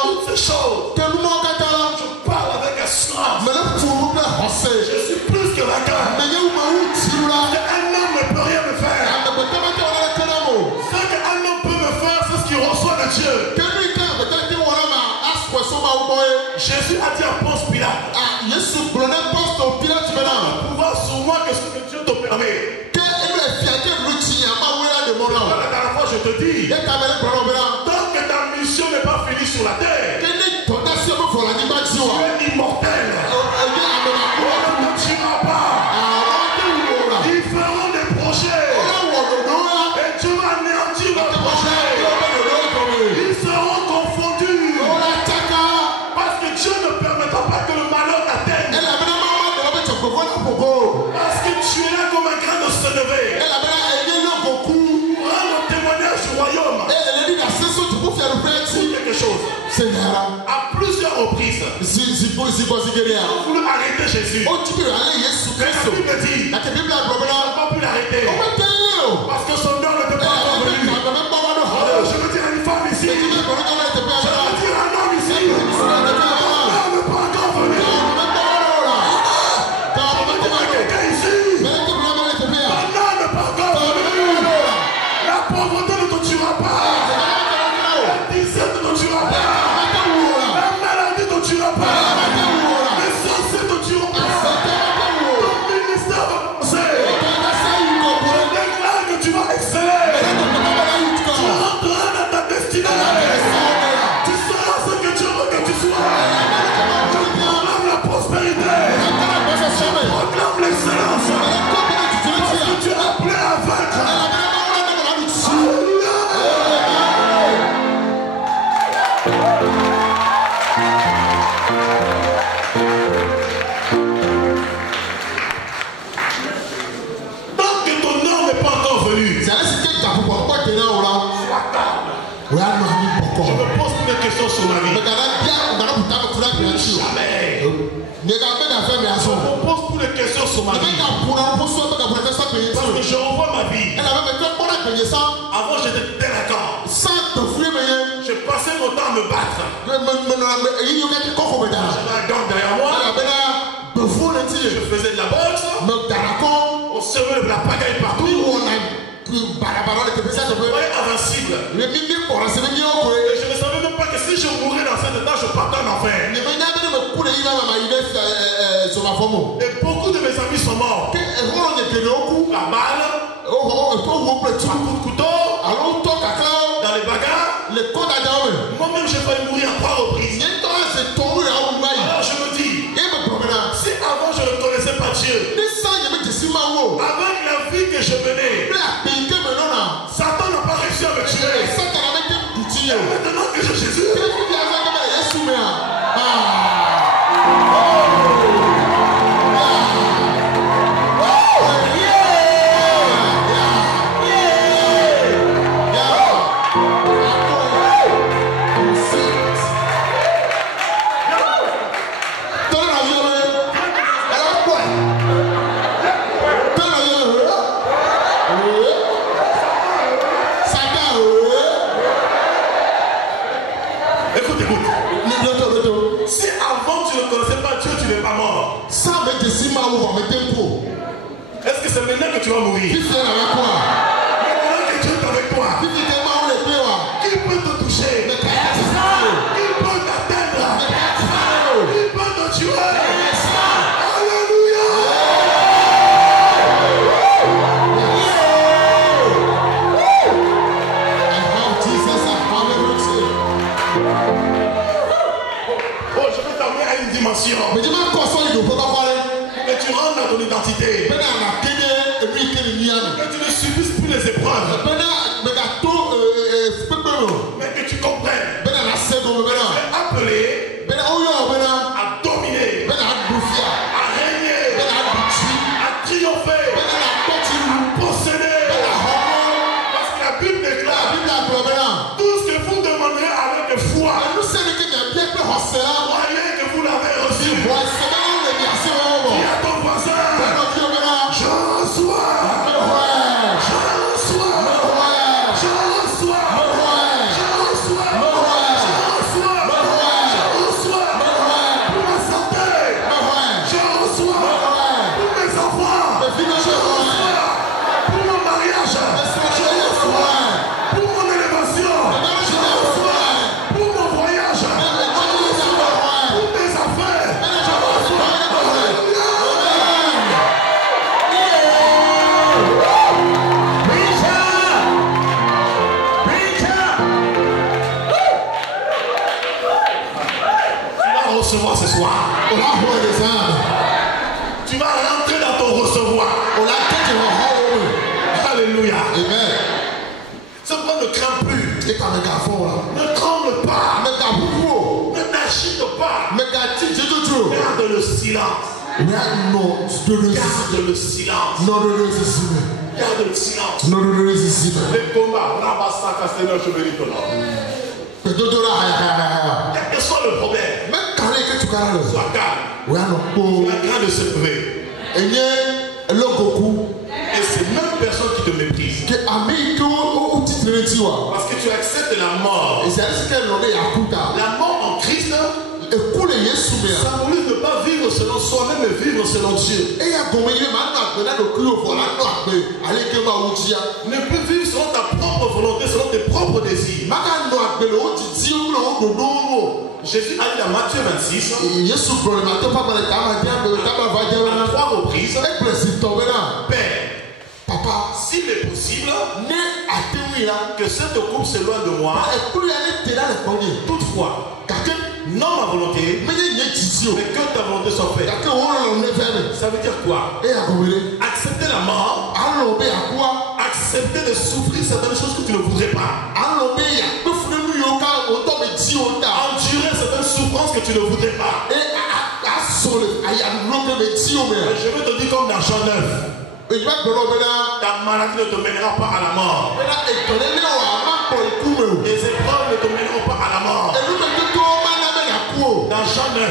Toutes ces choses. Je parle avec assurance. Je suis plus que vainqueur. Un homme ne peut rien me faire. Ce qu'un homme peut me faire, c'est ce qu'il reçoit de Dieu. Jésus a dit à Ponce Pilate, pouvoir sur moi que ce que Dieu te permet. La dernière fois je te dis, tant que ta mission n'est pas finie sur la terre, tu es immortel. On ne tuera pas. Ils feront des projets et tu vas anéantir leurs projets. Ils seront confondus parce que Dieu ne permettra pas que le malheur t'atteigne. Parce que tu es là comme un grain de sénévé. Rendre témoignage du royaume. Quelque chose. À plusieurs reprises, ils ont voulu arrêter Jésus. Mais la Bible dit, ils n'ont pas pu l'arrêter. Parce que son heure n'était pas encore venue. Je veux dire à une femme ici. Je veux dire à un homme ici. Son heure n'est pas encore venue. Je veux dire à quelqu'un ici. Son heure n'est pas encore venue. La pauvreté ne te tuera pas. La disette ne te tuera pas. La maladie ne te tuera pas. Les sorciers ne te tueront pas. Ton ministère va passer. me pose toutes les questions sur ma vie. Parce que je revois ma vie. Avant, j'étais délinquant. Je passais mon temps à me battre. J'avais un gang derrière moi. Je faisais de la boxe. On se servait de la pagaille partout. Je voyais invincible. Et je ne savais même pas que si je mourais dans cet état, je partais en enfer. Et beaucoup de mes amis sont morts. La balle, à coup de couteau, dans les bagarres. Moi-même, j'ai failli mourir à 3 reprises. Alors je me dis, si avant je ne connaissais pas Dieu, avec la vie que je menais, Satan n'a pas réussi à me tuer. Et maintenant que j'ai Jésus, est-ce que c'est maintenant que tu vas mourir? Maintenant que Dieu est avec toi, qui peut te toucher? Qui peut t'atteindre? Qui peut te tuer? Alléluia! Oh, je vais t'amener à une dimension. Que tu rentres dans ton identité. Que tu ne subisses plus les épreuves. Mais que tu comprennes. Tu es appelé à dominer, à régner, à triompher, à posséder. Parce que la Bible déclare tout ce que vous demanderez avec foi, croyez que vous l'avez reçu. Recevoir ce soir. Tu vas rentrer dans ton recevoir. Alléluia. Amen. Ce point ne crains plus. Ne tremble pas. Ne n'agite pas. Garde le silence. Garde le silence. Garde le silence. Les combats. Quel que soit le problème, sois calme. Tu as grand de se lever. Et c'est même personne qui te méprise. Parce que tu acceptes la mort. La mort en Christ symbolise de ne pas vivre selon soi-même, mais vivre selon Dieu. Ne plus vivre selon ta propre volonté, selon tes propres désirs. Jésus a dit dans Matthieu 26, à 3 reprises, Père, Papa, s'il est possible que cette coupe s'éloigne de moi, toutefois, non ma volonté, mais que ta volonté soit faite. Ça veut dire quoi? Accepter la mort, accepter de souffrir certaines choses que tu ne voudrais pas, endurer certaines souffrances que tu ne voudrais pas. Je veux te dire comme dans Jean 9, ta maladie ne te mènera pas à la mort. Les épreuves ne te mèneront pas à la mort. Dans Jean 9,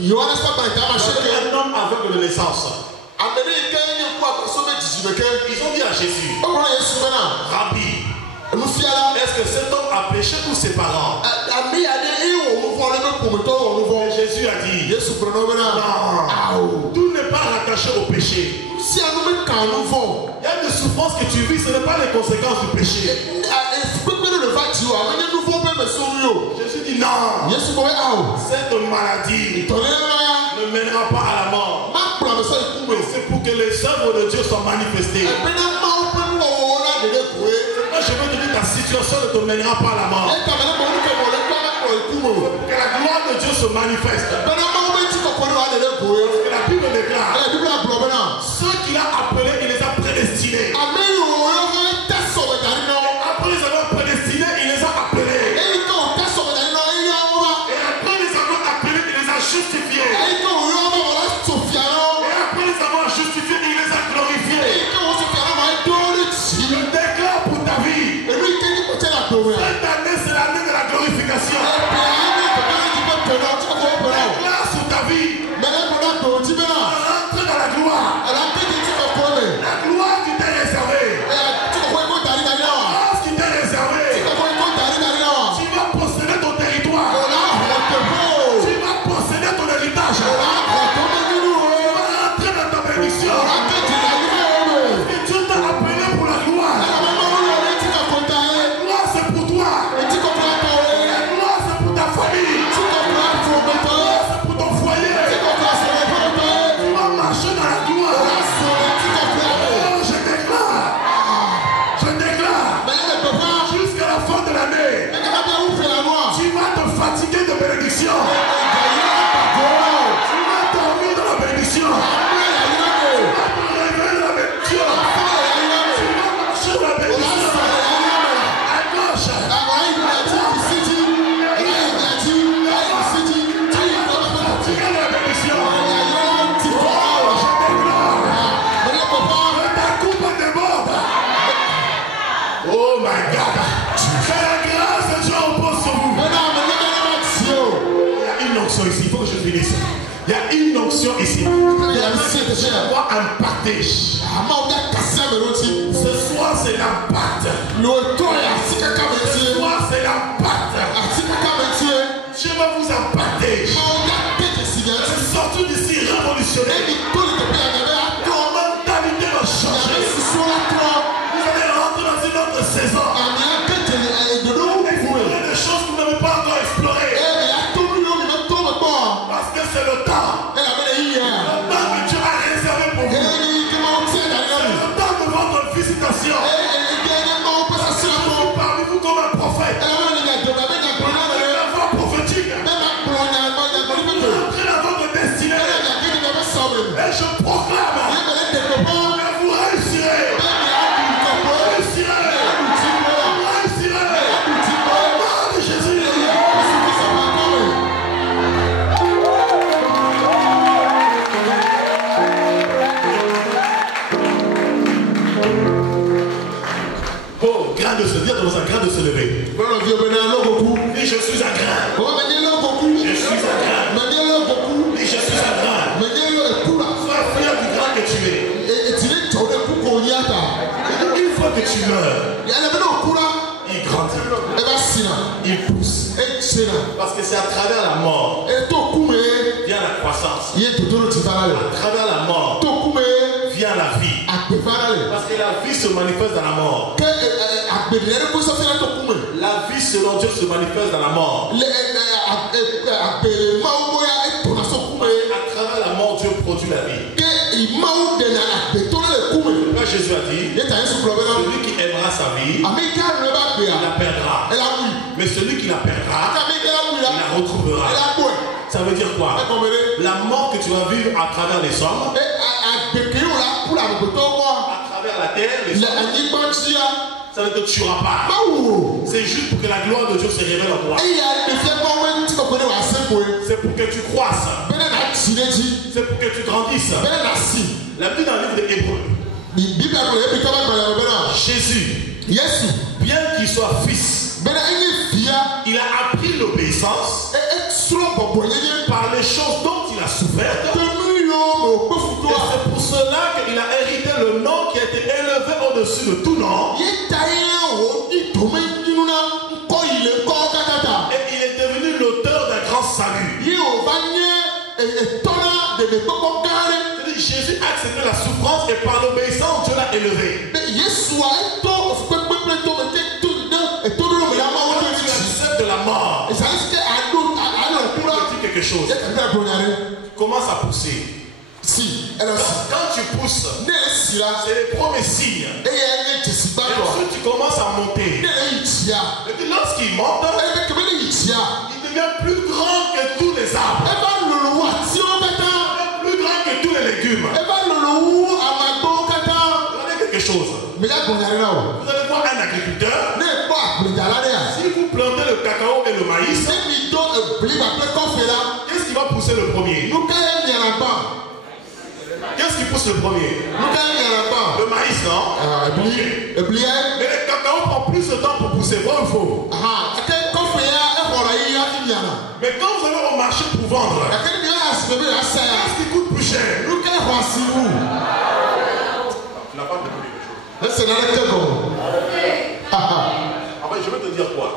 un homme aveugle de naissance. Ils ont dit à Jésus, Rabbi, est-ce que cet homme a péché ou ses parents? Jésus a dit, non, tout n'est pas rattaché au péché. Il y a des souffrances que tu vis, ce n'est pas les conséquences du péché. Jésus dit non, cette maladie ne mènera pas à la mort. C'est pour que les œuvres de Dieu soient manifestées. Moi, je veux te dire, ta situation ne te mènera pas à la mort. Que la gloire de Dieu se manifeste. Parce que la Bible déclare, ceux qu'il a appelés, il les a prédestinés. Après les avoir prédestinés, il les a appelés. Et après les avoir appelés, il les a justifiés. Et après les avoir justifiés, il les a glorifiés. Je déclare pour ta vie, cette année c'est l'année de la glorification. Déclare sur ta vie, rentre dans la gloire. La gloire qui t'est réservée. Qui t'est réservé. Tu vas posséder ton territoire. Tu vas posséder ton héritage. Tu vas rentrer dans ta bénédiction. Et Dieu t'a appelé pour la gloire. La gloire c'est pour toi. La gloire c'est pour ta famille. La gloire c'est pour ton foyer. Tu vas marcher dans la gloire. Je déclare jusqu'à la fin de l'année, tu vas te fatiguer de bénédiction. Tu vas dormir dans la bénédiction. Tu vas te réveiller dans la bénédiction. Tu vas marcher dans la bénédiction. À gauche, à droite, tu vas te fatiguer de la bénédiction. Je déclare que ta coupe déborde. Oh my God. Que la grâce de Dieu repose sur vous. Il y a une onction ici. Il faut que je finisse. Il y a une onction ici. Je dois impacter. Ce soir c'est l'impact. Ce soir c'est l'impact. Dieu va vous impacter. C'est sorti d'ici révolutionné. Ton mentalité va changer. Vous allez rentrer dans une autre saison. Explorer des choses que vous n'avez pas encore explorées. Parce que c'est le temps. Le temps que Dieu a réservé pour vous. C'est le temps de votre visitation. Parmi vous comme un prophète. La voix prophétique. Entrez dans votre destinée. Et je proclame que vous réussirez. Vous réussirez. Au nom de Jésus. Oh, grain de se dire dans un grain de se lever. Dis je suis un grain. Je suis un grain. Dis je suis un grain. Sois fier du grain que tu es. Une fois que tu meurs, il grandit. Il pousse. Parce que c'est à travers la mort vient la croissance. À travers la mort vient la vie. Parce que la vie se manifeste dans la mort. La vie selon Dieu se manifeste dans la mort. À travers la mort, Dieu produit la vie. Là, Jésus a dit, celui qui aimera sa vie, il la perdra. Mais celui qui la perdra, il la retrouvera. Ça veut dire quoi? La mort que tu vas vivre à travers les hommes, à travers la terre, les hommes, ça ne te tuera pas. C'est juste pour que la gloire de Dieu se révèle en toi. C'est pour que tu croisses. C'est pour que tu grandisses. La Bible dans le livre de Hébreux. Jésus, bien qu'il soit fils, il a appris l'obéissance par les choses dont il ouverte. Et c'est pour cela qu'il a hérité le nom qui a été élevé au-dessus de tout nom. Et il est devenu l'auteur d'un grand salut. Jésus a accepté la souffrance et par l'obéissance, Dieu l'a élevé. Quand tu acceptes la mort, tu dis quelque chose. Tu commences à pousser. Quand tu pousses, c'est les premiers signes. Et ensuite tu commences à monter. Et puis lorsqu'il monte, il devient plus grand que tous les arbres. Plus grand que tous les légumes. Regardez quelque chose. Vous allez voir un agriculteur. Si vous plantez le cacao et le maïs, qu'est-ce qui va pousser le premier? Qu'est-ce qui pousse le premier? Le maïs, non? Mais le cacao prend plus de temps pour pousser, vrai ou faux? Mais quand vous allez au marché pour vendre, qu'est-ce qui coûte plus cher? Tu n'as pas compris quelque chose. Je vais te dire quoi?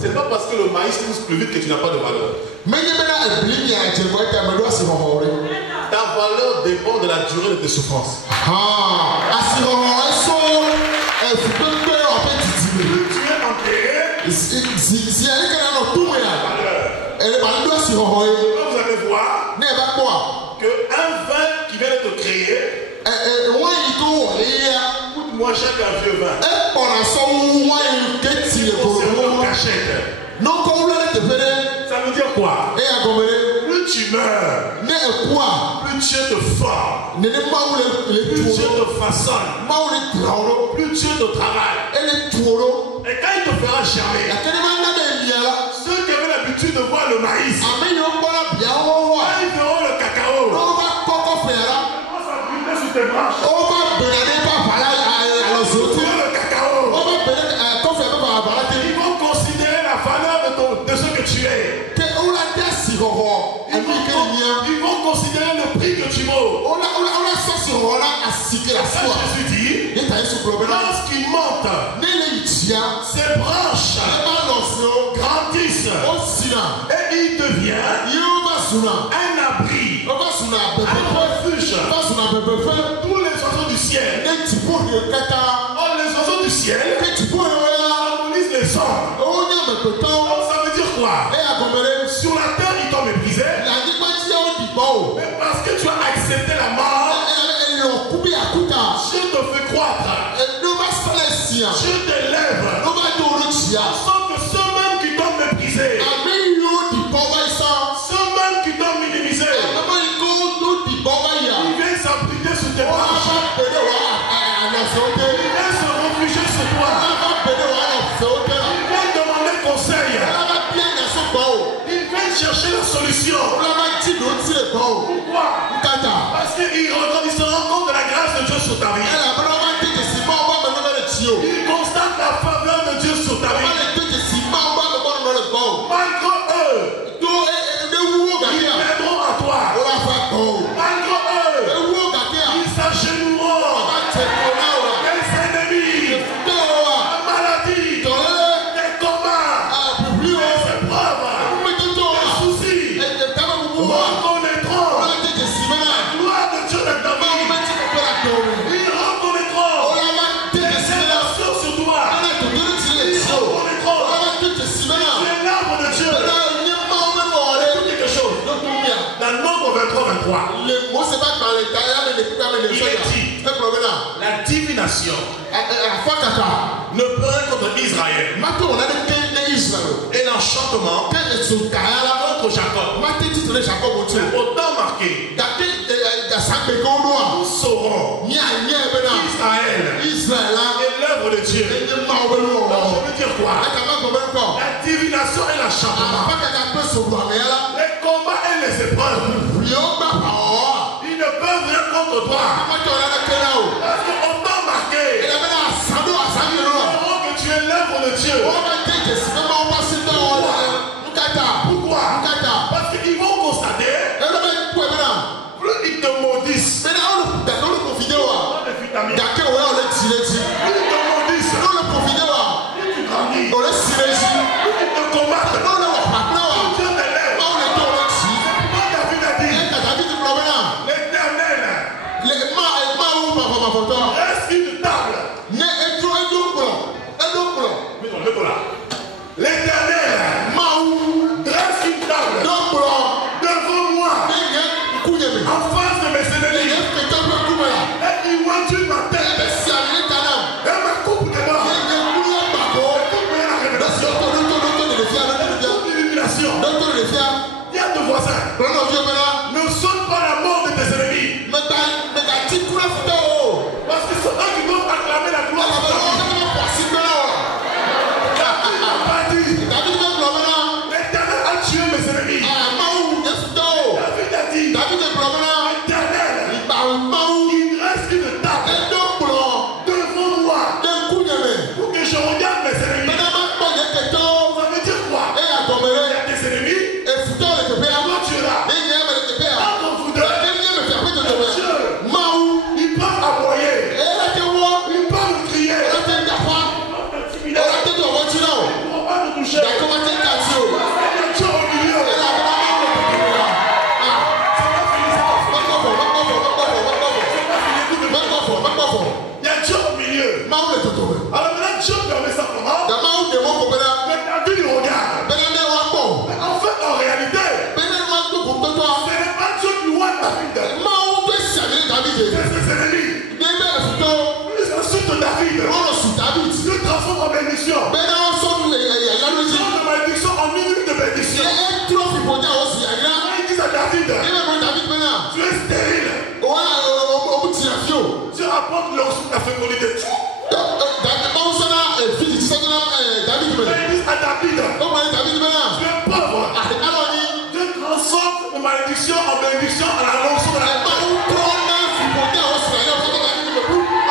C'est pas parce que le maïs pousse plus vite que tu n'as pas de valeur. Ta valeur dépend de la durée de tes souffrances. Plus tu es enterré, vous allez voir qu'un vin qui vient d'être créé coûte moins cher qu'un vieux vin. Ça veut dire quoi? Plus tu meurs, plus Dieu te forme, plus Dieu te façonne, plus Dieu te travaille. Et quand il te fera germer, ceux qui avaient l'habitude de voir le maïs, quand ils verront le cacao, ça va brûler sur tes branches. Ils vont considérer la valeur de ce que tu es. Ils vont considérer le prix que tu vaux. Jésus dit, lorsqu'il monte, ses branches grandissent et il devient un abri, un refuge pour tous les oiseaux du ciel. Or, les oiseaux du ciel symbolisent les hommes. Donc, ça veut dire quoi? Sur la terre, ils t'ont méprisé. Mais parce que tu as accepté la mort, Dieu te fait croître. Dieu t'élève. Sans que ceux-mêmes qui t'ont méprisé, ceux-mêmes qui t'ont minimisé, ils viennent s'appliquer sur tes branches. Ils viennent se réfugier sur toi. Ils viennent demander conseil. Ils viennent chercher la solution. Pourquoi? Parce qu'ils se rendent compte de la grâce de Dieu sur ta vie. Ils constatent la faveur de Dieu sur ta vie. Malgré eux, ils viendront à toi. Malgré eux, ils s'agenouilleront. Les ennemis, la maladie, les combats, les épreuves, les soucis reconnaîtront la gloire de Dieu dans ta vie. Ils reconnaîtront tes élections sur toi. Ils reconnaîtront que tu es l'arbre de Dieu. Écoute quelque chose. Dans Nombre 23, il est dit, la divination ne peut rien contre Israël. Et l'enchantement contre Jacob. Autant marqué, nous saurons Israël est l'œuvre de Dieu. Donc, je veux dire quoi? La divination et l'enchantement, les combats et les épreuves, ils ne peuvent rien contre toi. Parce que autant marqué, nous verrons que tu es l'œuvre de Dieu. Pourquoi? Parce qu'ils vont constater Reste une table. Mets-toi là. L'Éternel dresse une table devant moi en face de mes ennemis. Et il voit ma tête. Et ma coupe de mort. Dis à ton voisin, ne saute pas la mort de tes ennemis. Parce que c'est eux qui doivent acclamer la gloire de ta vie. Il n'a pas dit. L'Éternel a tué mes ennemis. David a dit. L'Éternel, il reste une table devant moi pour que je regarde mes ennemis. Ça veut dire quoi? Il y a tes ennemis. Toi tu es là. Entre vous deux, Dieu, ils peuvent aboyer. Ils peuvent crier. Ils peuvent t'intimider. Ils ne pourront pas nous toucher. Il y a Dieu au milieu. Il y a Dieu au milieu. Alors maintenant, Dieu permet ça comment? Mais David regarde. Mais en fait, en réalité, ce n'est pas Dieu qui voit David. C'est ses ennemis. Ils insultent David. Dieu transforme en bénédiction. De malédiction en minute de bénédiction. Il dit à David, tu es stérile. Dieu apporte la fécondité. Il dit à David, tu es pauvre. Dieu transforme de malédiction en bénédiction à l'annonce de la paix.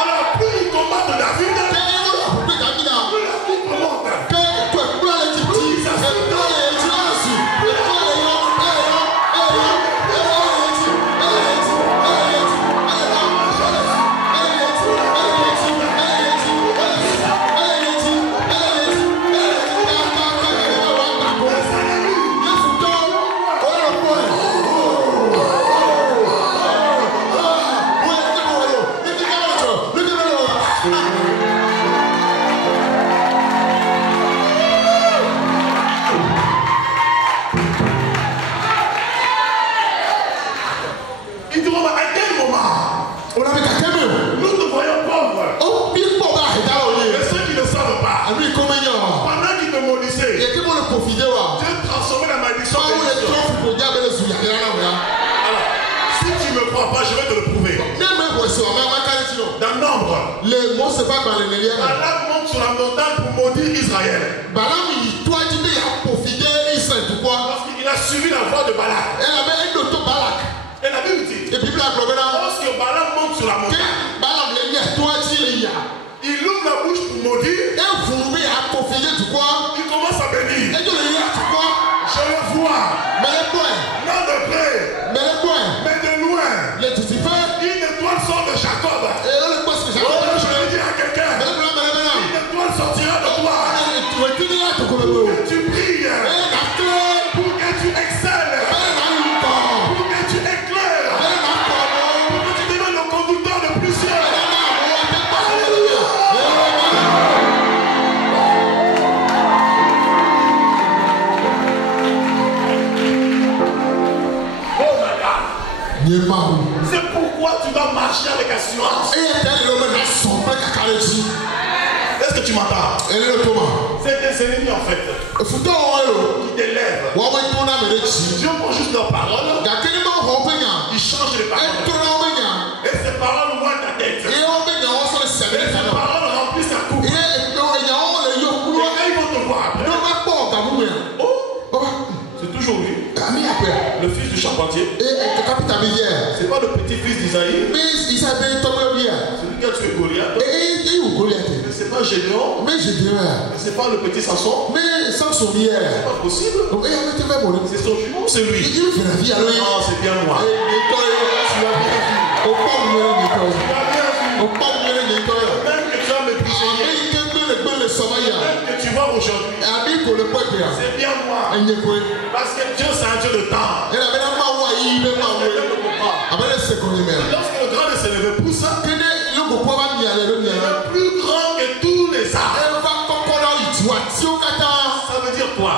Alors plus il combat de David, plus la vie commente. Plus il s'assure. Il dit, à quel moment nous te voyons pauvres? Mais ceux qui ne savent pas, pendant qu'ils te maudissaient, Dieu transformait la malédiction en bénédiction. Alors, si tu ne me crois pas, je vais te le prouver. Dans Nombre, Balaam monte sur la montagne pour maudire Israël. Parce qu'il a suivi la voie de Balak. Et la Bible dit, lorsque Balaam monte sur la montagne, il ouvre la bouche pour maudire. Il commence à bénir. Je le vois. Non de près, mais de loin. Une étoile sort de Jacob. Je vais dire à quelqu'un, une étoile sortira de toi. Pour que tu brilles, pour que tu excelles, pour que tu éclaires, pour que tu deviennes le conducteur de plusieurs. C'est pourquoi tu dois marcher avec assurance. Est-ce que tu m'entends? C'est tes ennemis en fait qui t'élèvent. Dieu prend juste leurs paroles. Ils changent les paroles. Et ces paroles voient ta tête. Et ces paroles remplissent ta coupe. Et quand ils vont te voir après, c'est toujours lui. Le fils du charpentier. C'est pas le petit-fils d'Isaïe. Celui qui a tué Goliath. Mais c'est pas Gédéon. Mais c'est pas le petit Samson. C'est pas possible. C'est son jumeau, c'est lui. Non, c'est bien moi. Tu as bien vu. Même que tu as méprisé hier. Même que tu vois aujourd'hui. C'est bien moi. Parce que Dieu c'est un Dieu de temps. Lorsque le grand de s'élever pousse, plus grand que tous les arbres. Ça veut dire quoi?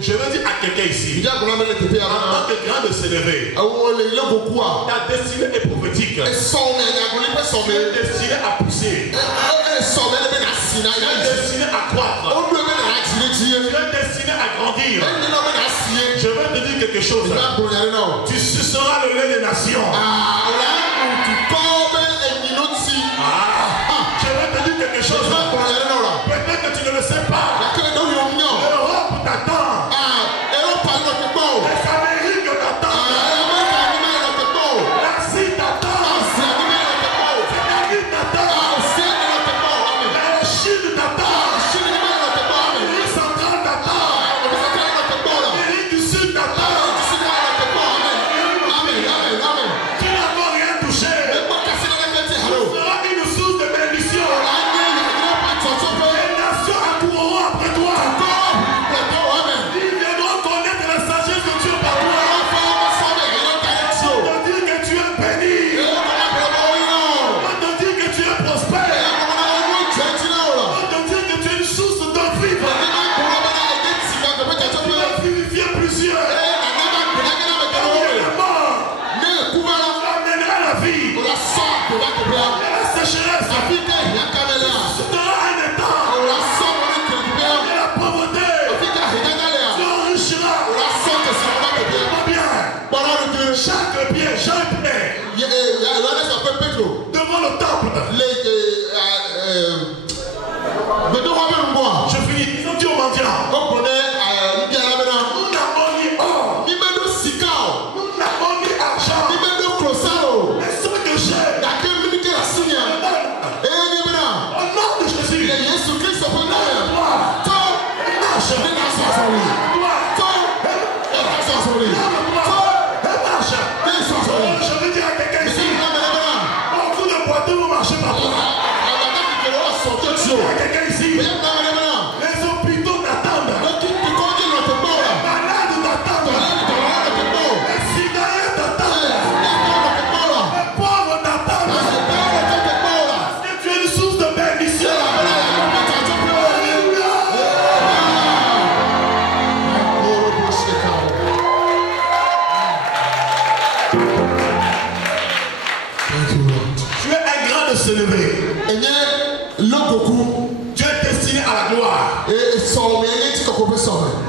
Je veux dire à quelqu'un ici, en tant que grand de s'élever, ta destinée est prophétique. Tu es destiné à pousser. Tu es destiné à croître. Tu es destiné à grandir. Je veux te dire quelque chose. Tu suceras le lait des nations. Je veux te dire quelque chose. Peut-être que tu ne le sais pas. L'Europe t'attend. Les Amériques t'attendent. L'Asie t'attend. L'Afrique t'attend. La Chine t'attend. L'Amérique centrale t'attend. L'Amérique du Sud t'attend. Tu n'as pas rien touché. Tu seras une source de bénédiction. Les nations accourront après toi. Ils viendront connaître la sagesse de Dieu par toi. On te dit que tu es béni. On te dit que tu es prospère. On te dit que tu es une source de vivre. Tu vas vivifier plusieurs. Tu amèneras la vie. Et la sécheresse. Tu seras un étang. Et la pauvreté. Tu enrichiras. Bien. Chaque pied, devant le temple. Je finis. Ils ont dit aux mendiants, nous n'avons ni or, nous n'avons ni argent, mais ce que j'ai, au nom de Jésus, je veux dire à quelqu'un ici, beaucoup de boiteux vont marcher par toi. À quelqu'un ici, les hôpitaux t'attendent, les malades t'attendent, les citoyens t'attendent, les pauvres t'attendent, parce que tu es une source de bénédiction. Tu es un grand de s'élever. Tu es destiné à la gloire.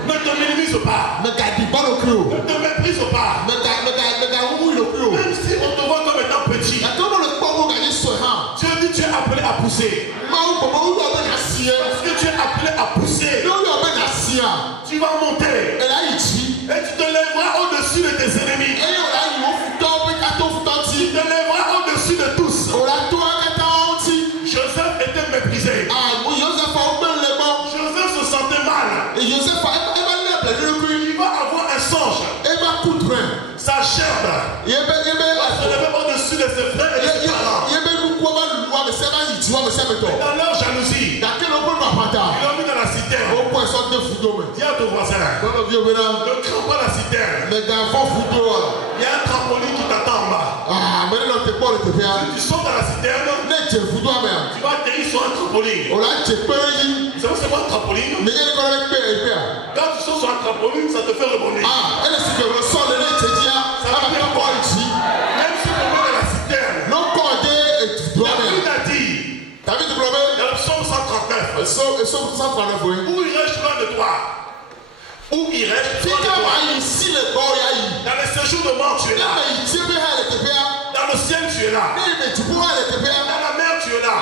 Ne te minimise pas. Ne te méprise pas. Même si on te voit comme étant petit, Dieu dit que tu es appelé à pousser. Parce que tu es appelé à pousser. Tu vas monter. Et tu te lèveras au-dessus de tes ennemis. Tu te lèveras au-dessus de tous. Joseph était méprisé. Joseph se sentait mal. Il va avoir un songe. Sa chair va se lever au-dessus de ses frères et de ses parents. Dans leur jalousie, ils l'ont mis dans la citerne. Dis à ton voisin, ne crains pas la citerne. Il y a un trampoline qui t'attend en bas. Si tu sautes dans la citerne, tu vas atterrir sur un trampoline. Vous savez c'est quoi un trampoline? Quand tu sautes sur un trampoline, ça te fait rebondir. Même si tu tombes dans la citerne, David a dit, dans le psaume 139, où irais-je loin de toi? Où irais-je loin de toi? Dans les séjours de mort, tu es là. Dans le ciel, tu es là. Dans la mer, tu es là.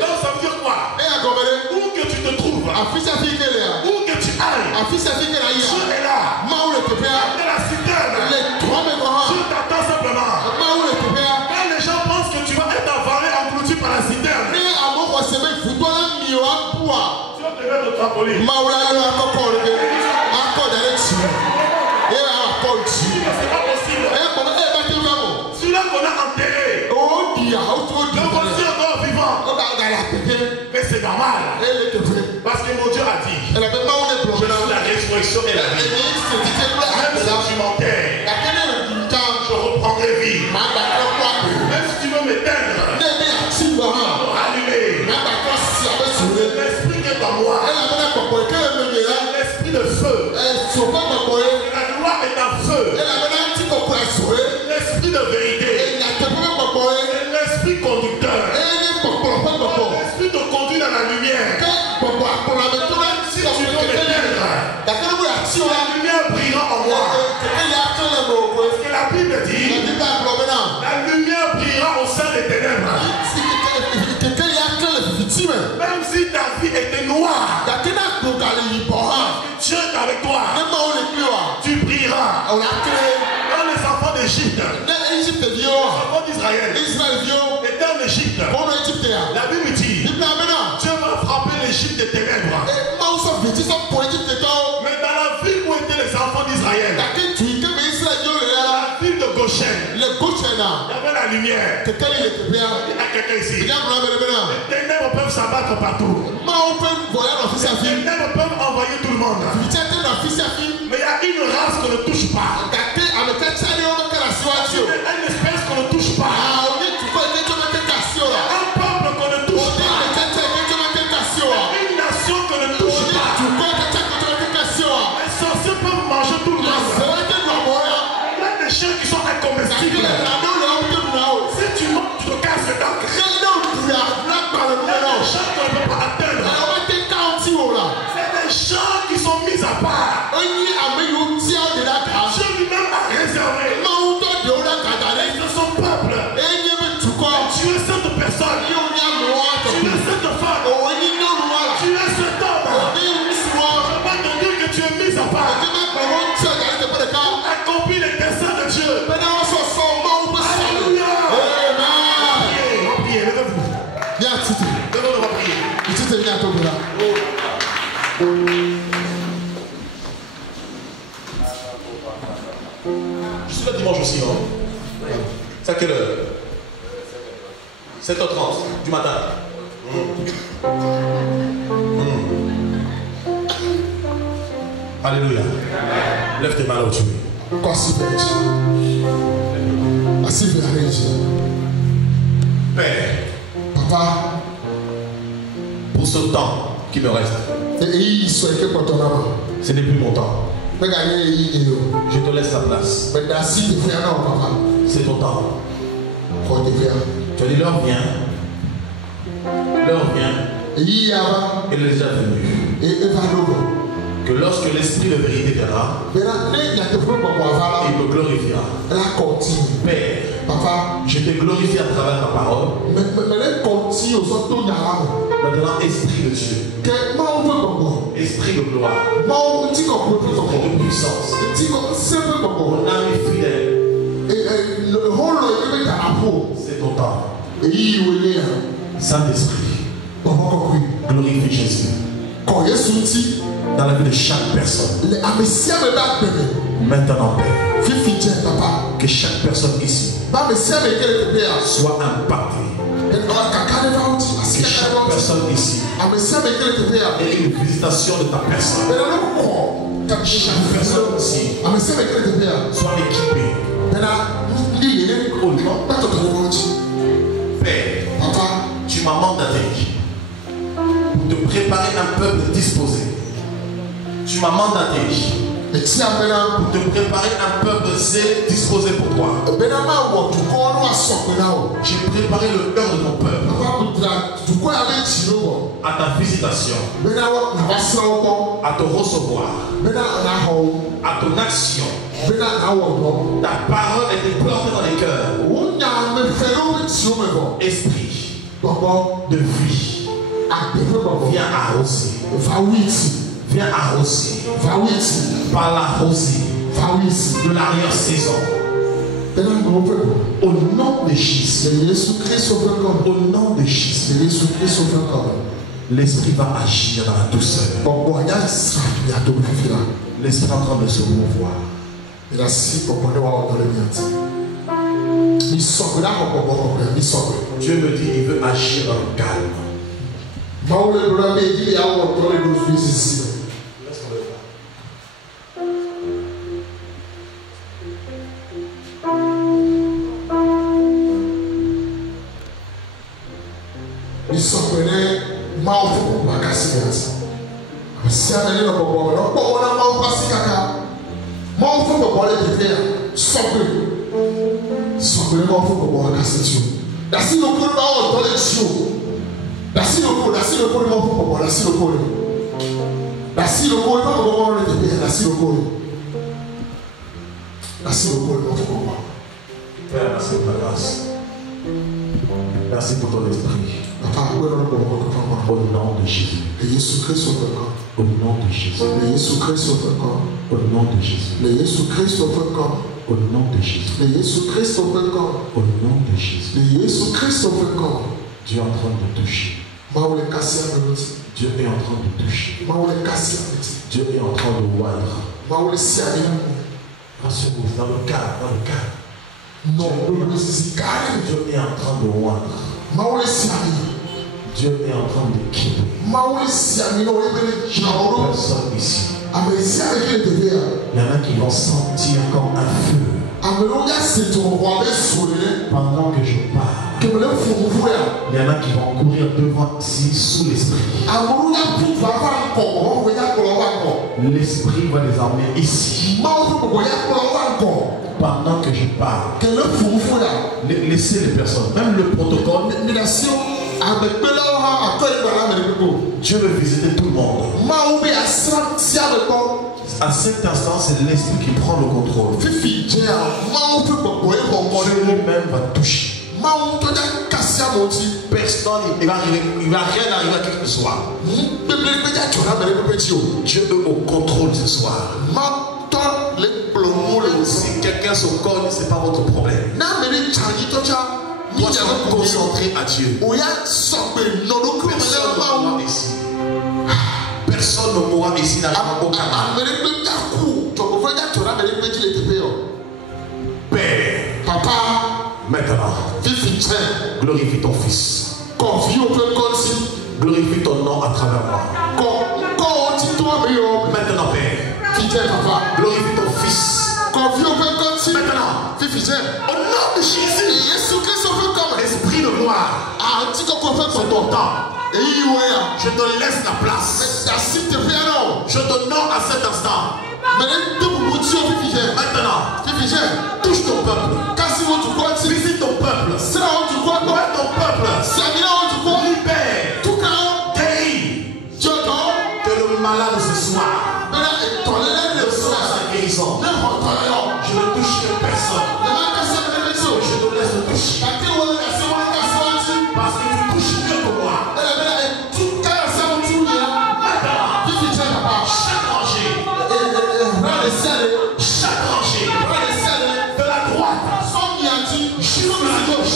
Donc ça veut dire quoi? Où que tu te trouves, où que tu ailles, Dieu est là. Dans la citerne, Dieu t'attend simplement. Quand les gens pensent que tu vas être avalé, englouti par la citerne, Dieu te met au trampoline. C'est pas possible. Celui-là qu'on a enterré, le voici encore vivant. Mais c'est normal. Parce que mon Dieu a dit, je suis la résurrection et la vie. Même si tu m'enterres, je reprendrai vie. Même si tu veux m'éteindre, la Bible dit, la lumière brillera au sein des ténèbres. Même si ta vie était noire, Dieu est avec toi. Tu brilleras. Quand les enfants d'Égypte, les enfants d'Israël étaient en Égypte, la Bible dit, Dieu va frapper l'Égypte des ténèbres. Mais dans la ville où étaient les enfants d'Israël, la ville de Goshen, il y avait la lumière. Il y a quelqu'un ici. Les ténèbres peuvent s'abattre partout. Les ténèbres peuvent envoyer tout le monde. Mais il y a une race qu'on ne touche pas. Une espèce qu'on ne touche pas. Un peuple qu'on ne touche pas. Une nation qu'on ne touche pas. Les sorciers peuvent manger tout le monde. Il y a des chiens qui sont incomestibles. Si tu manges, tu te casses les dents. Il y a des chiens qu'on ne peut pas atteindre. C'est des gens qui sont mis à part. Dieu lui-même a réservé. C'est son peuple. Tu es cette personne. Tu es cette femme. Tu es cet homme. Je ne vais pas te dire que tu es mis à part. Accomplis les desseins de Dieu. Alléluia. Priez, levez-vous. Levez-vous, on va prier. Je suis là dimanche aussi, non? C'est à quelle heure? 7h30 du matin. Alléluia. Lève tes mains là où tu es. Père, Papa, pour ce temps qui me reste, ce n'est plus mon temps. Je te laisse la place. C'est ton temps. Tu as dit l'heure vient. L'heure vient. Elle est déjà venue. Que lorsque l'esprit de vérité viendra, il me glorifiera. Père, Papa, je te glorifie à travers ta parole. Maintenant, esprit de Dieu, esprit de gloire, esprit de puissance, mon âme est fidèle. C'est ton temps. Saint-Esprit, glorifie Jésus dans la vie de chaque personne. Maintenant, Père, que chaque personne ici soit impactée. Que chaque personne ici ait une visitation de ta personne. Que chaque personne ici soit équipée. Père, tu m'as mandaté pour te préparer un peuple disposé. Tu m'as mandaté pour te préparer un peuple disposé pour toi. J'ai préparé le cœur de ton peuple à ta visitation, à te recevoir, à ton action. Ta parole était plantée dans les cœurs. Esprit de vie, viens arroser. Viens arroser. Par la rosée de l'arrière-saison. Au nom de Jésus. Au nom de Jésus. L'esprit va agir dans la douceur. L'esprit est en train de se mouvoir. Dieu me dit qu'il veut agir dans le calme. Merci beaucoup, notre papa. Père, merci pour ta grâce. Merci pour ton esprit. Papa, au nom de Jésus. Jésus-Christ au nom de Jésus. Jésus-Christ au nom de Jésus. Jésus-Christ au nom de Jésus. Jésus-Christ au nom de Jésus. Jésus-Christ Dieu est en train de toucher. Dieu est en train de toucher. Dieu est en train de oindre. Rassurez-vous, dans le cœur, dans le cœur. Non, Dieu est en train de oindre. Dieu est en train de quitter. Personne ici. Il y en a qui vont sentir comme un feu. Pendant que je parle. Il y en a qui vont courir devant ici sous l'esprit. L'esprit va les emmener ici. Pendant que je parle. Laissez les personnes. Même le protocole. Dieu veut visiter tout le monde. À cet instant, c'est l'esprit qui prend le contrôle. Dieu lui-même va toucher. Personne, il va rien arriver à qui que ce soit. Dieu est au contrôle ce soir. Si quelqu'un se cogne, ce n'est pas votre problème. Toi, tu vas te concentrer à Dieu. Personne ne mourra ici dans le Père, Papa, maintenant, glorifie ton Fils. Glorifie ton nom à travers moi. Maintenant, Père, glorifie ton Fils. Maintenant, au nom de Jésus, l'esprit de gloire, c'est ton temps. Je te laisse la place. Je te nomme à cet instant. Maintenant, touche ton peuple. Visite ton peuple. Ouais, ton peuple. Libère. Guéris. Que le malade ce soir. Le soir, sa guérison. Je ne touche personne. Je te laisse toucher. Parce que tu touches mieux que moi. Chaque rangée de la droite jusqu'à la gauche,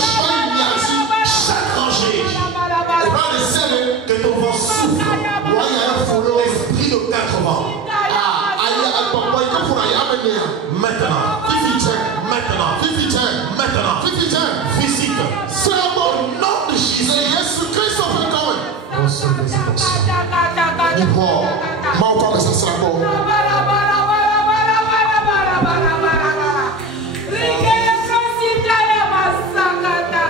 chaque rangée, que ton vent souffle, l'esprit de 4 vents. Maintenant, visite au nom de Jésus. Recevez cette onction.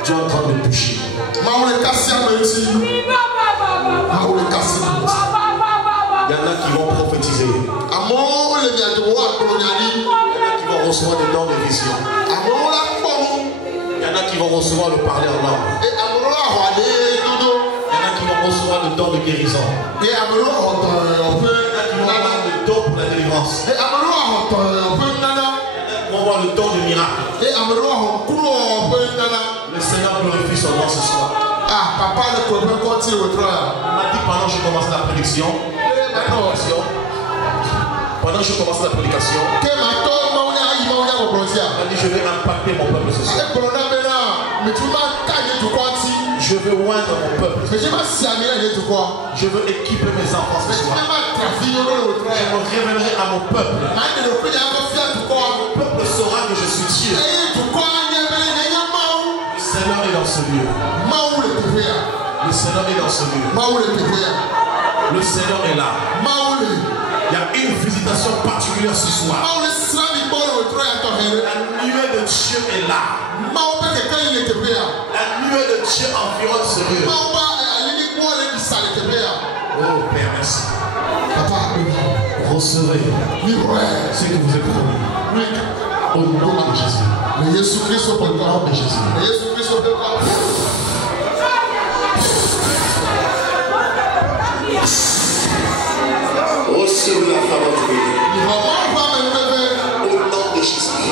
Dieu est en train de toucher. Il y en a qui vont prophétiser. Il y en a qui vont recevoir des dons de vision. Il y en a qui vont recevoir le parler en langue. Il y en a qui vont recevoir le don de guérison. Il y en a qui vont avoir le don pour la délivrance. Il y en a qui vont avoir le don de miracle. Le Seigneur glorifie son nom ce soir. Il m'a dit pendant que je commence la prédiction, pendant que je commence la prédication, il m'a dit je vais impacter mon peuple ce soir. Je veux oindre mon peuple. Je veux équiper mes enfants ce soir. Je me révélerai à mon peuple. Mon peuple saura que je suis Dieu. Le Seigneur est dans ce lieu. Le Seigneur est dans ce lieu. Le Seigneur est là. Il y a une visitation particulière ce soir. La nuée de Dieu est là. La nuée de Dieu environne ce lieu. Oh Père, merci. Recevez ce que vous êtes promis. Au nom de Jésus. Au nom de Jésus. Recevez la parole de Dieu. Au nom de Jésus.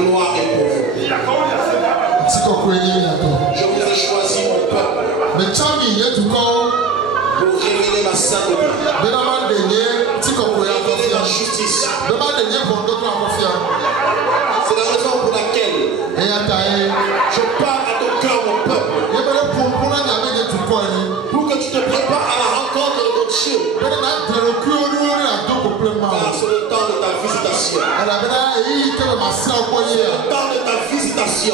gloire est pour vous. Je vous ai choisi mon peuple pour révéler ma sainteté, révéler ma justice. C'est la raison pour laquelle je parle à ton cœur, mon peuple, pour que tu te prépares à la rencontre de ton Dieu. Car c'est le temps de ta visitation. C'est le temps de ta visitation. C'est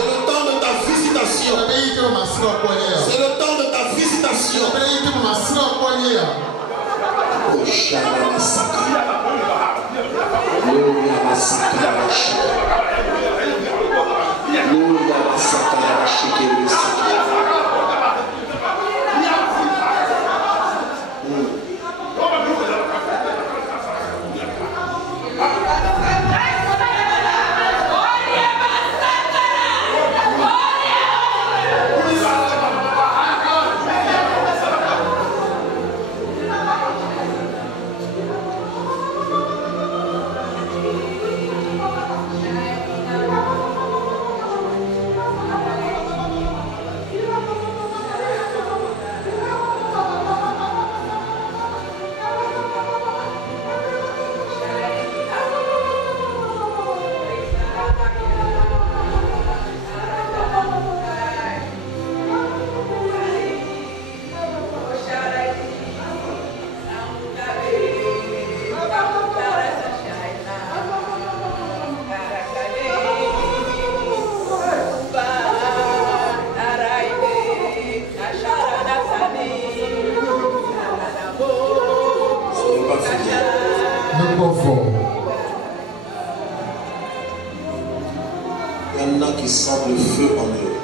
le temps de ta visitation. C'est le temps de ta visitation. Oh, Shalom Saka. Gloria Masaka Rashi. Gloria Masaka Rashi. Il y en a qui sentent le feu en eux.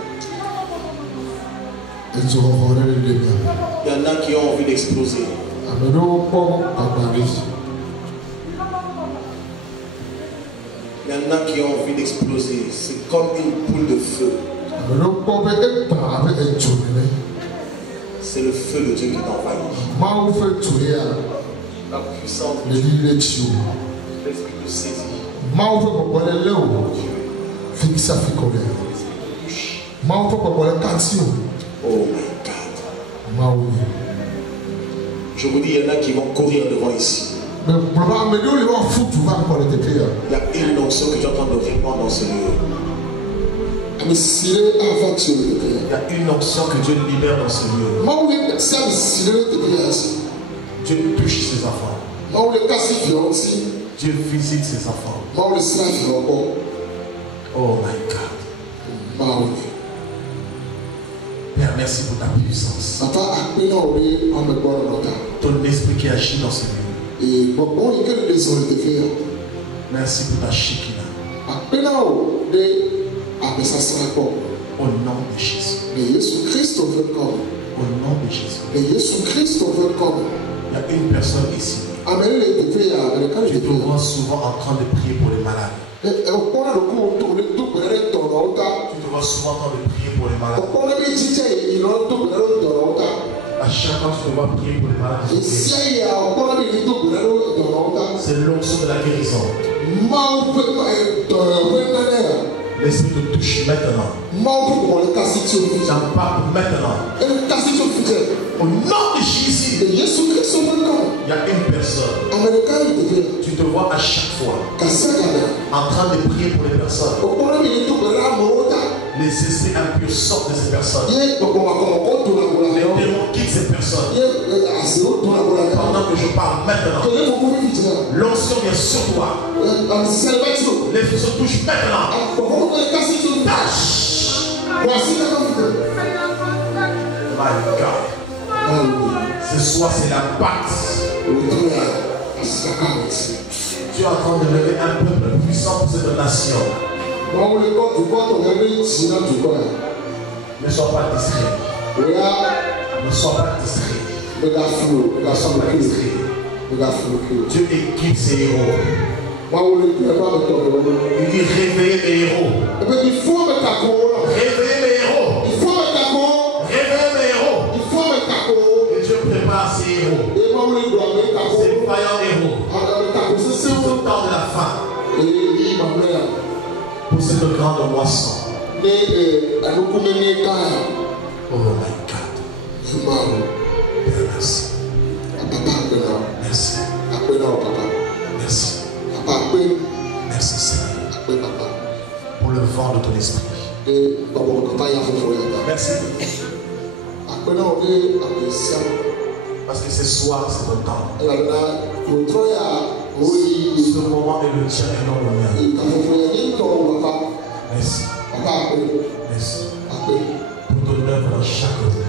Il y en a qui ont envie d'exploser. Il y en a qui ont envie d'exploser. C'est comme une boule de feu. C'est le feu de Dieu qui t'envahit. La puissance de Dieu. L'esprit te saisit. Oh my God. Je vous dis, il y en a qui vont courir devant ici. Il y a une onction que tu es en train de répandre dans ce lieu. Il y a une onction que Dieu libère dans ce lieu. Dieu touche ses enfants. Dieu visite ses enfants. Oh my God. Père, merci pour ta puissance. Ton esprit qui agit dans ce lieu. Merci pour ta Shekinah. Au nom de Jésus. Au nom de Jésus. Il y a une personne ici. Tu te vois souvent en train de prier pour les malades. Tu te vois souvent en train de prier pour les malades. À chaque fois que tu te vois prier pour les malades, c'est l'onction de la guérison. L'esprit te touche maintenant. J'en maintenant. Au nom de Jésus, il y a une personne. Tu te vois à chaque fois en train de prier pour les personnes. Les esprits impurs sortent de ces personnes. Les démons quittent ces personnes. Pendant que je parle maintenant, l'onction vient sur toi. Les feux se touchent maintenant. Tâche. My God. Ce soir, c'est la Pâque. Tu es en train de lever un peuple puissant pour cette nation. Ne sois pas distrait. Ne sois pas distrait. Ne sois pas distrait. Dieu équipe ses héros. Il dit réveillez les héros. Réveillez mes héros. Réveillez mes héros. Et Dieu prépare ses héros. Ses vaillants héros. C'est le temps de la fin. une grande moisson. Oh my God. Merci. Merci. Merci. Merci Seigneur. Pour le vent de ton esprit. Merci. Parce que ce soir, c'est ton temps. Ce moment est le tien et non le mien. Merci. Merci. Pour ton œuvre dans chaque jour.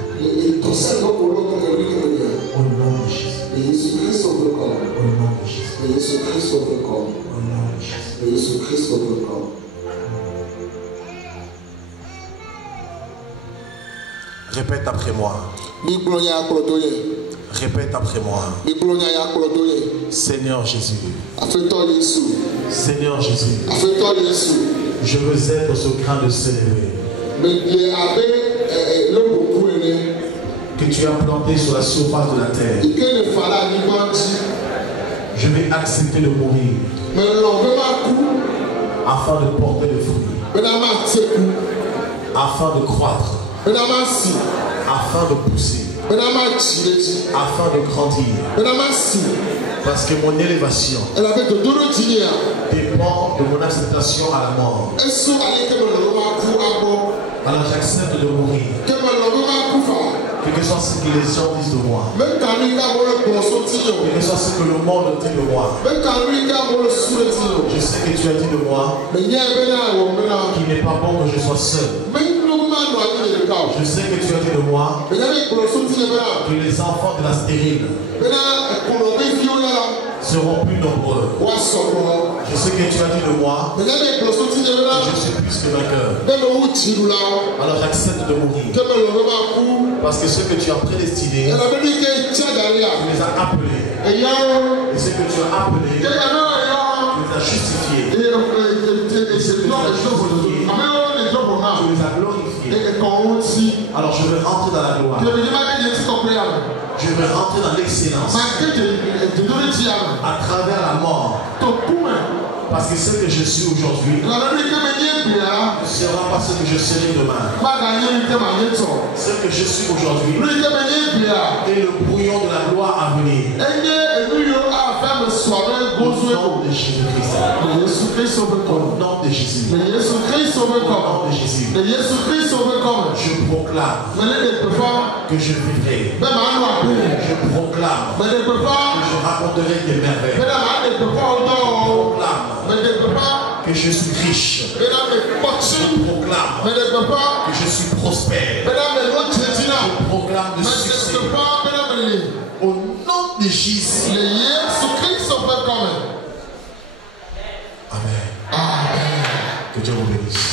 Au nom de Jésus. Au nom de Jésus. Au nom de Jésus. Répète après moi. Répète après moi. Seigneur Jésus. Seigneur Jésus. Je veux être ce grain de s'élever que tu as planté sur la surface de la terre. Je vais accepter de mourir afin de porter le fruit, afin de croître, afin de pousser, afin de grandir. Parce que mon élévation dépend de mon acceptation à la mort. Alors j'accepte de mourir. Quel que soit ce que les gens disent de moi. Quel que soit ce que le monde dit de moi. Je sais que tu as dit de moi qu'il n'est pas bon que je sois seul. Je sais que tu as dit de moi que les enfants de la stérile seront plus nombreux. Je sais que tu as dit de moi que je suis plus que vainqueur. Alors j'accepte de mourir. Parce que ceux que tu as prédestinés, tu les as appelés. Et ceux que tu as appelés, tu les as justifiés. Tu les as glorifiés. Alors je veux rentrer dans la gloire. Je veux rentrer dans l'excellence à travers la mort. Parce que ce que je suis aujourd'hui ne sera pas ce que je serai demain. Ce que je suis aujourd'hui est le brouillon de la gloire à venir. Au nom de Jésus-Christ. Au nom de Jésus. Au nom de Jésus. Je proclame que je vivrai. Je proclame que je raconterai des merveilles. Je proclame que je suis riche. Je proclame que je suis prospère. Je proclame le succès. Au nom de Jésus. Amen. Que Dieu vous bénisse.